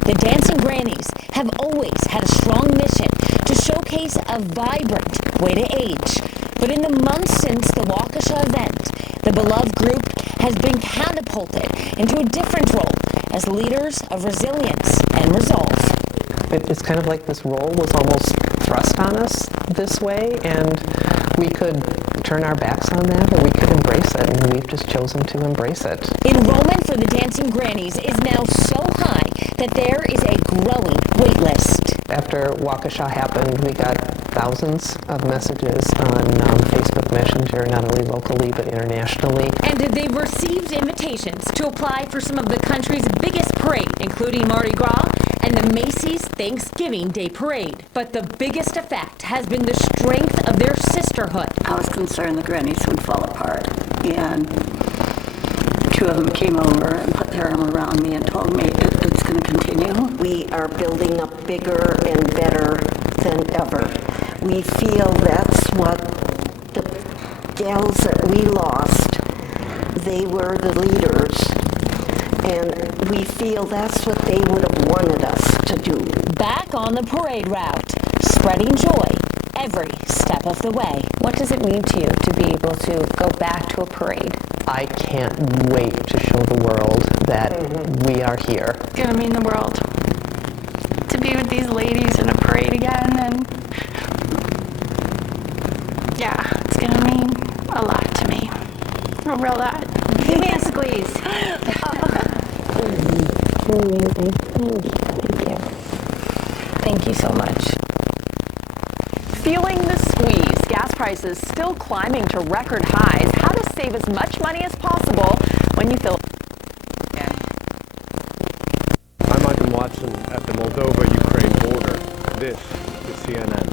The Dancing Grannies have always had a strong mission to showcase a vibrant way to age. But in the months since the Waukesha event, the beloved group has been catapulted into a different role as leaders of resilience and resolve. It's kind of like this role was almost thrust on us this way, and we could turn our backs on that or we could embrace it, and we've just chosen to embrace it. Enrollment for the Dancing Grannies is now so high that there is a growing wait list. After Waukesha happened, we got thousands of messages on Facebook Messenger, not only locally but internationally. And they've received invitations to apply for some of the country's biggest parade, including Mardi Gras and the Macy's Thanksgiving Day Parade. But the biggest effect has been the strength of their sisterhood. I was concerned the grannies would fall apart, and 2 of them came over and put their arm around me and told me it's going to continue. We are building up bigger and better than ever. We feel that's what the gals that we lost, they were the leaders. And we feel that's what they would have wanted us to do. Back on the parade route, spreading joy every step of the way. What does it mean to you to be able to go back to a parade? I can't wait to show the world that we are here. It's going to mean the world to be with these ladies in a parade again, and yeah, it's going to mean a lot to me. A real lot. Give me a squeeze. Amazing. Thank you. Thank you so much. Feeling the squeeze. Gas prices still climbing to record highs. How to save as much money as possible when you fill. I'm Michael Watson at the Moldova-Ukraine border. This is CNN.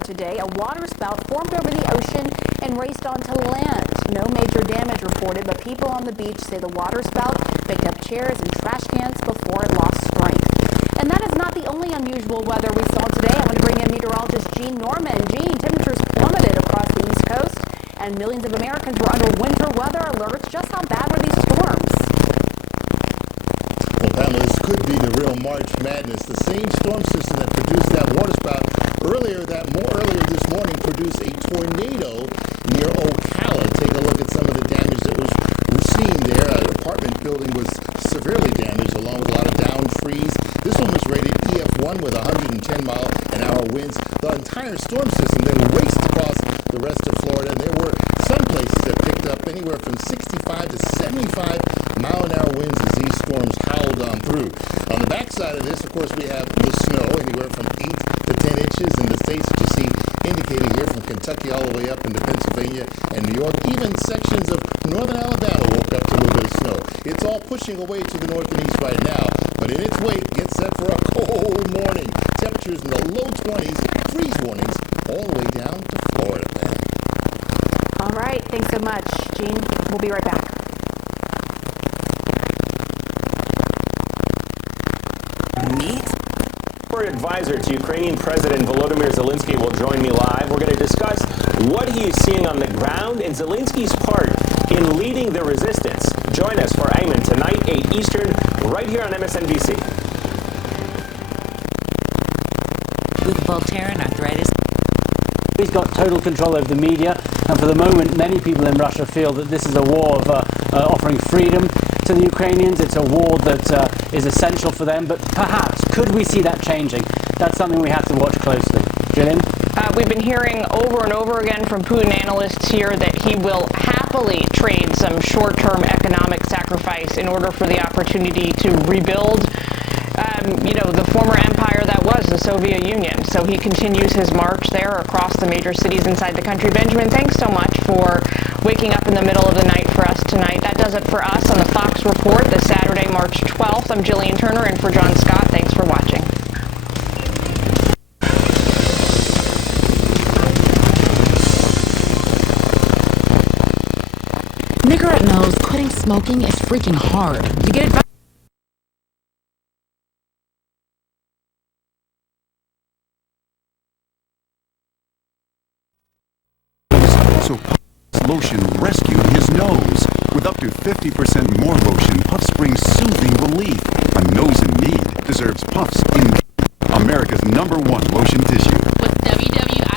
Today, a water spout formed over the ocean and raced onto land. No major damage reported, but people on the beach say the water spout picked up chairs and trash cans before it lost strength. And that is not the only unusual weather we saw today. I'm going to bring in meteorologist Gene Norman. Gene, temperatures plummeted across the East Coast, and millions of Americans were under winter weather alerts. Just how bad were these storms? Well, Pamela, this could be the real March Madness. The same storm system that produced that water spout earlier this morning produced a tornado near Ocala. Take a look at some of the damage that was seen there. Apartment buildings storm system then raced across the rest of Florida, and there were some places that picked up anywhere from 65 to 75 mile-an-hour winds as these storms howled on through. On the backside of this, of course, we have the snow, anywhere from 8 to 10 inches in the states that you see indicated here, from Kentucky all the way up into Pennsylvania and New York. Even sections of northern Alabama woke up to a little bit of snow. It's all pushing away to the north and east right now, but in its wake, get set for a cold morning. Temperatures in the low 20s, freeze warnings all the way down to Florida, man. All right, thanks so much, Gene. We'll be right back. Advisor to Ukrainian President Volodymyr Zelenskyy will join me live. We're going to discuss what he is seeing on the ground and Zelenskyy's part in leading the resistance. Join us for Ayman tonight, 8 Eastern, right here on MSNBC. With Voltaren arthritis. He's got total control over the media, and for the moment many people in Russia feel that this is a war of offering freedom to the Ukrainians. It's a war that is essential for them, but perhaps could we see that changing? That's something we have to watch closely. Gillian? We've been hearing over and over again from Putin analysts here that he will happily trade some short-term economic sacrifice in order for the opportunity to rebuild the former empire that was the Soviet Union. So he continues his march there across the major cities inside the country. Benjamin, thanks so much for waking up in the middle of the night for us tonight. That does it for us on the Fox Report this Saturday, March 12th. I'm Jillian Turner in for John Scott. Thanks for watching. Nicorette knows quitting smoking is freaking hard. You get advice. So Puff's lotion rescued his nose. With up to 50% more lotion, Puffs brings soothing relief. A nose in need deserves Puffs in America's #1 lotion tissue. With WWI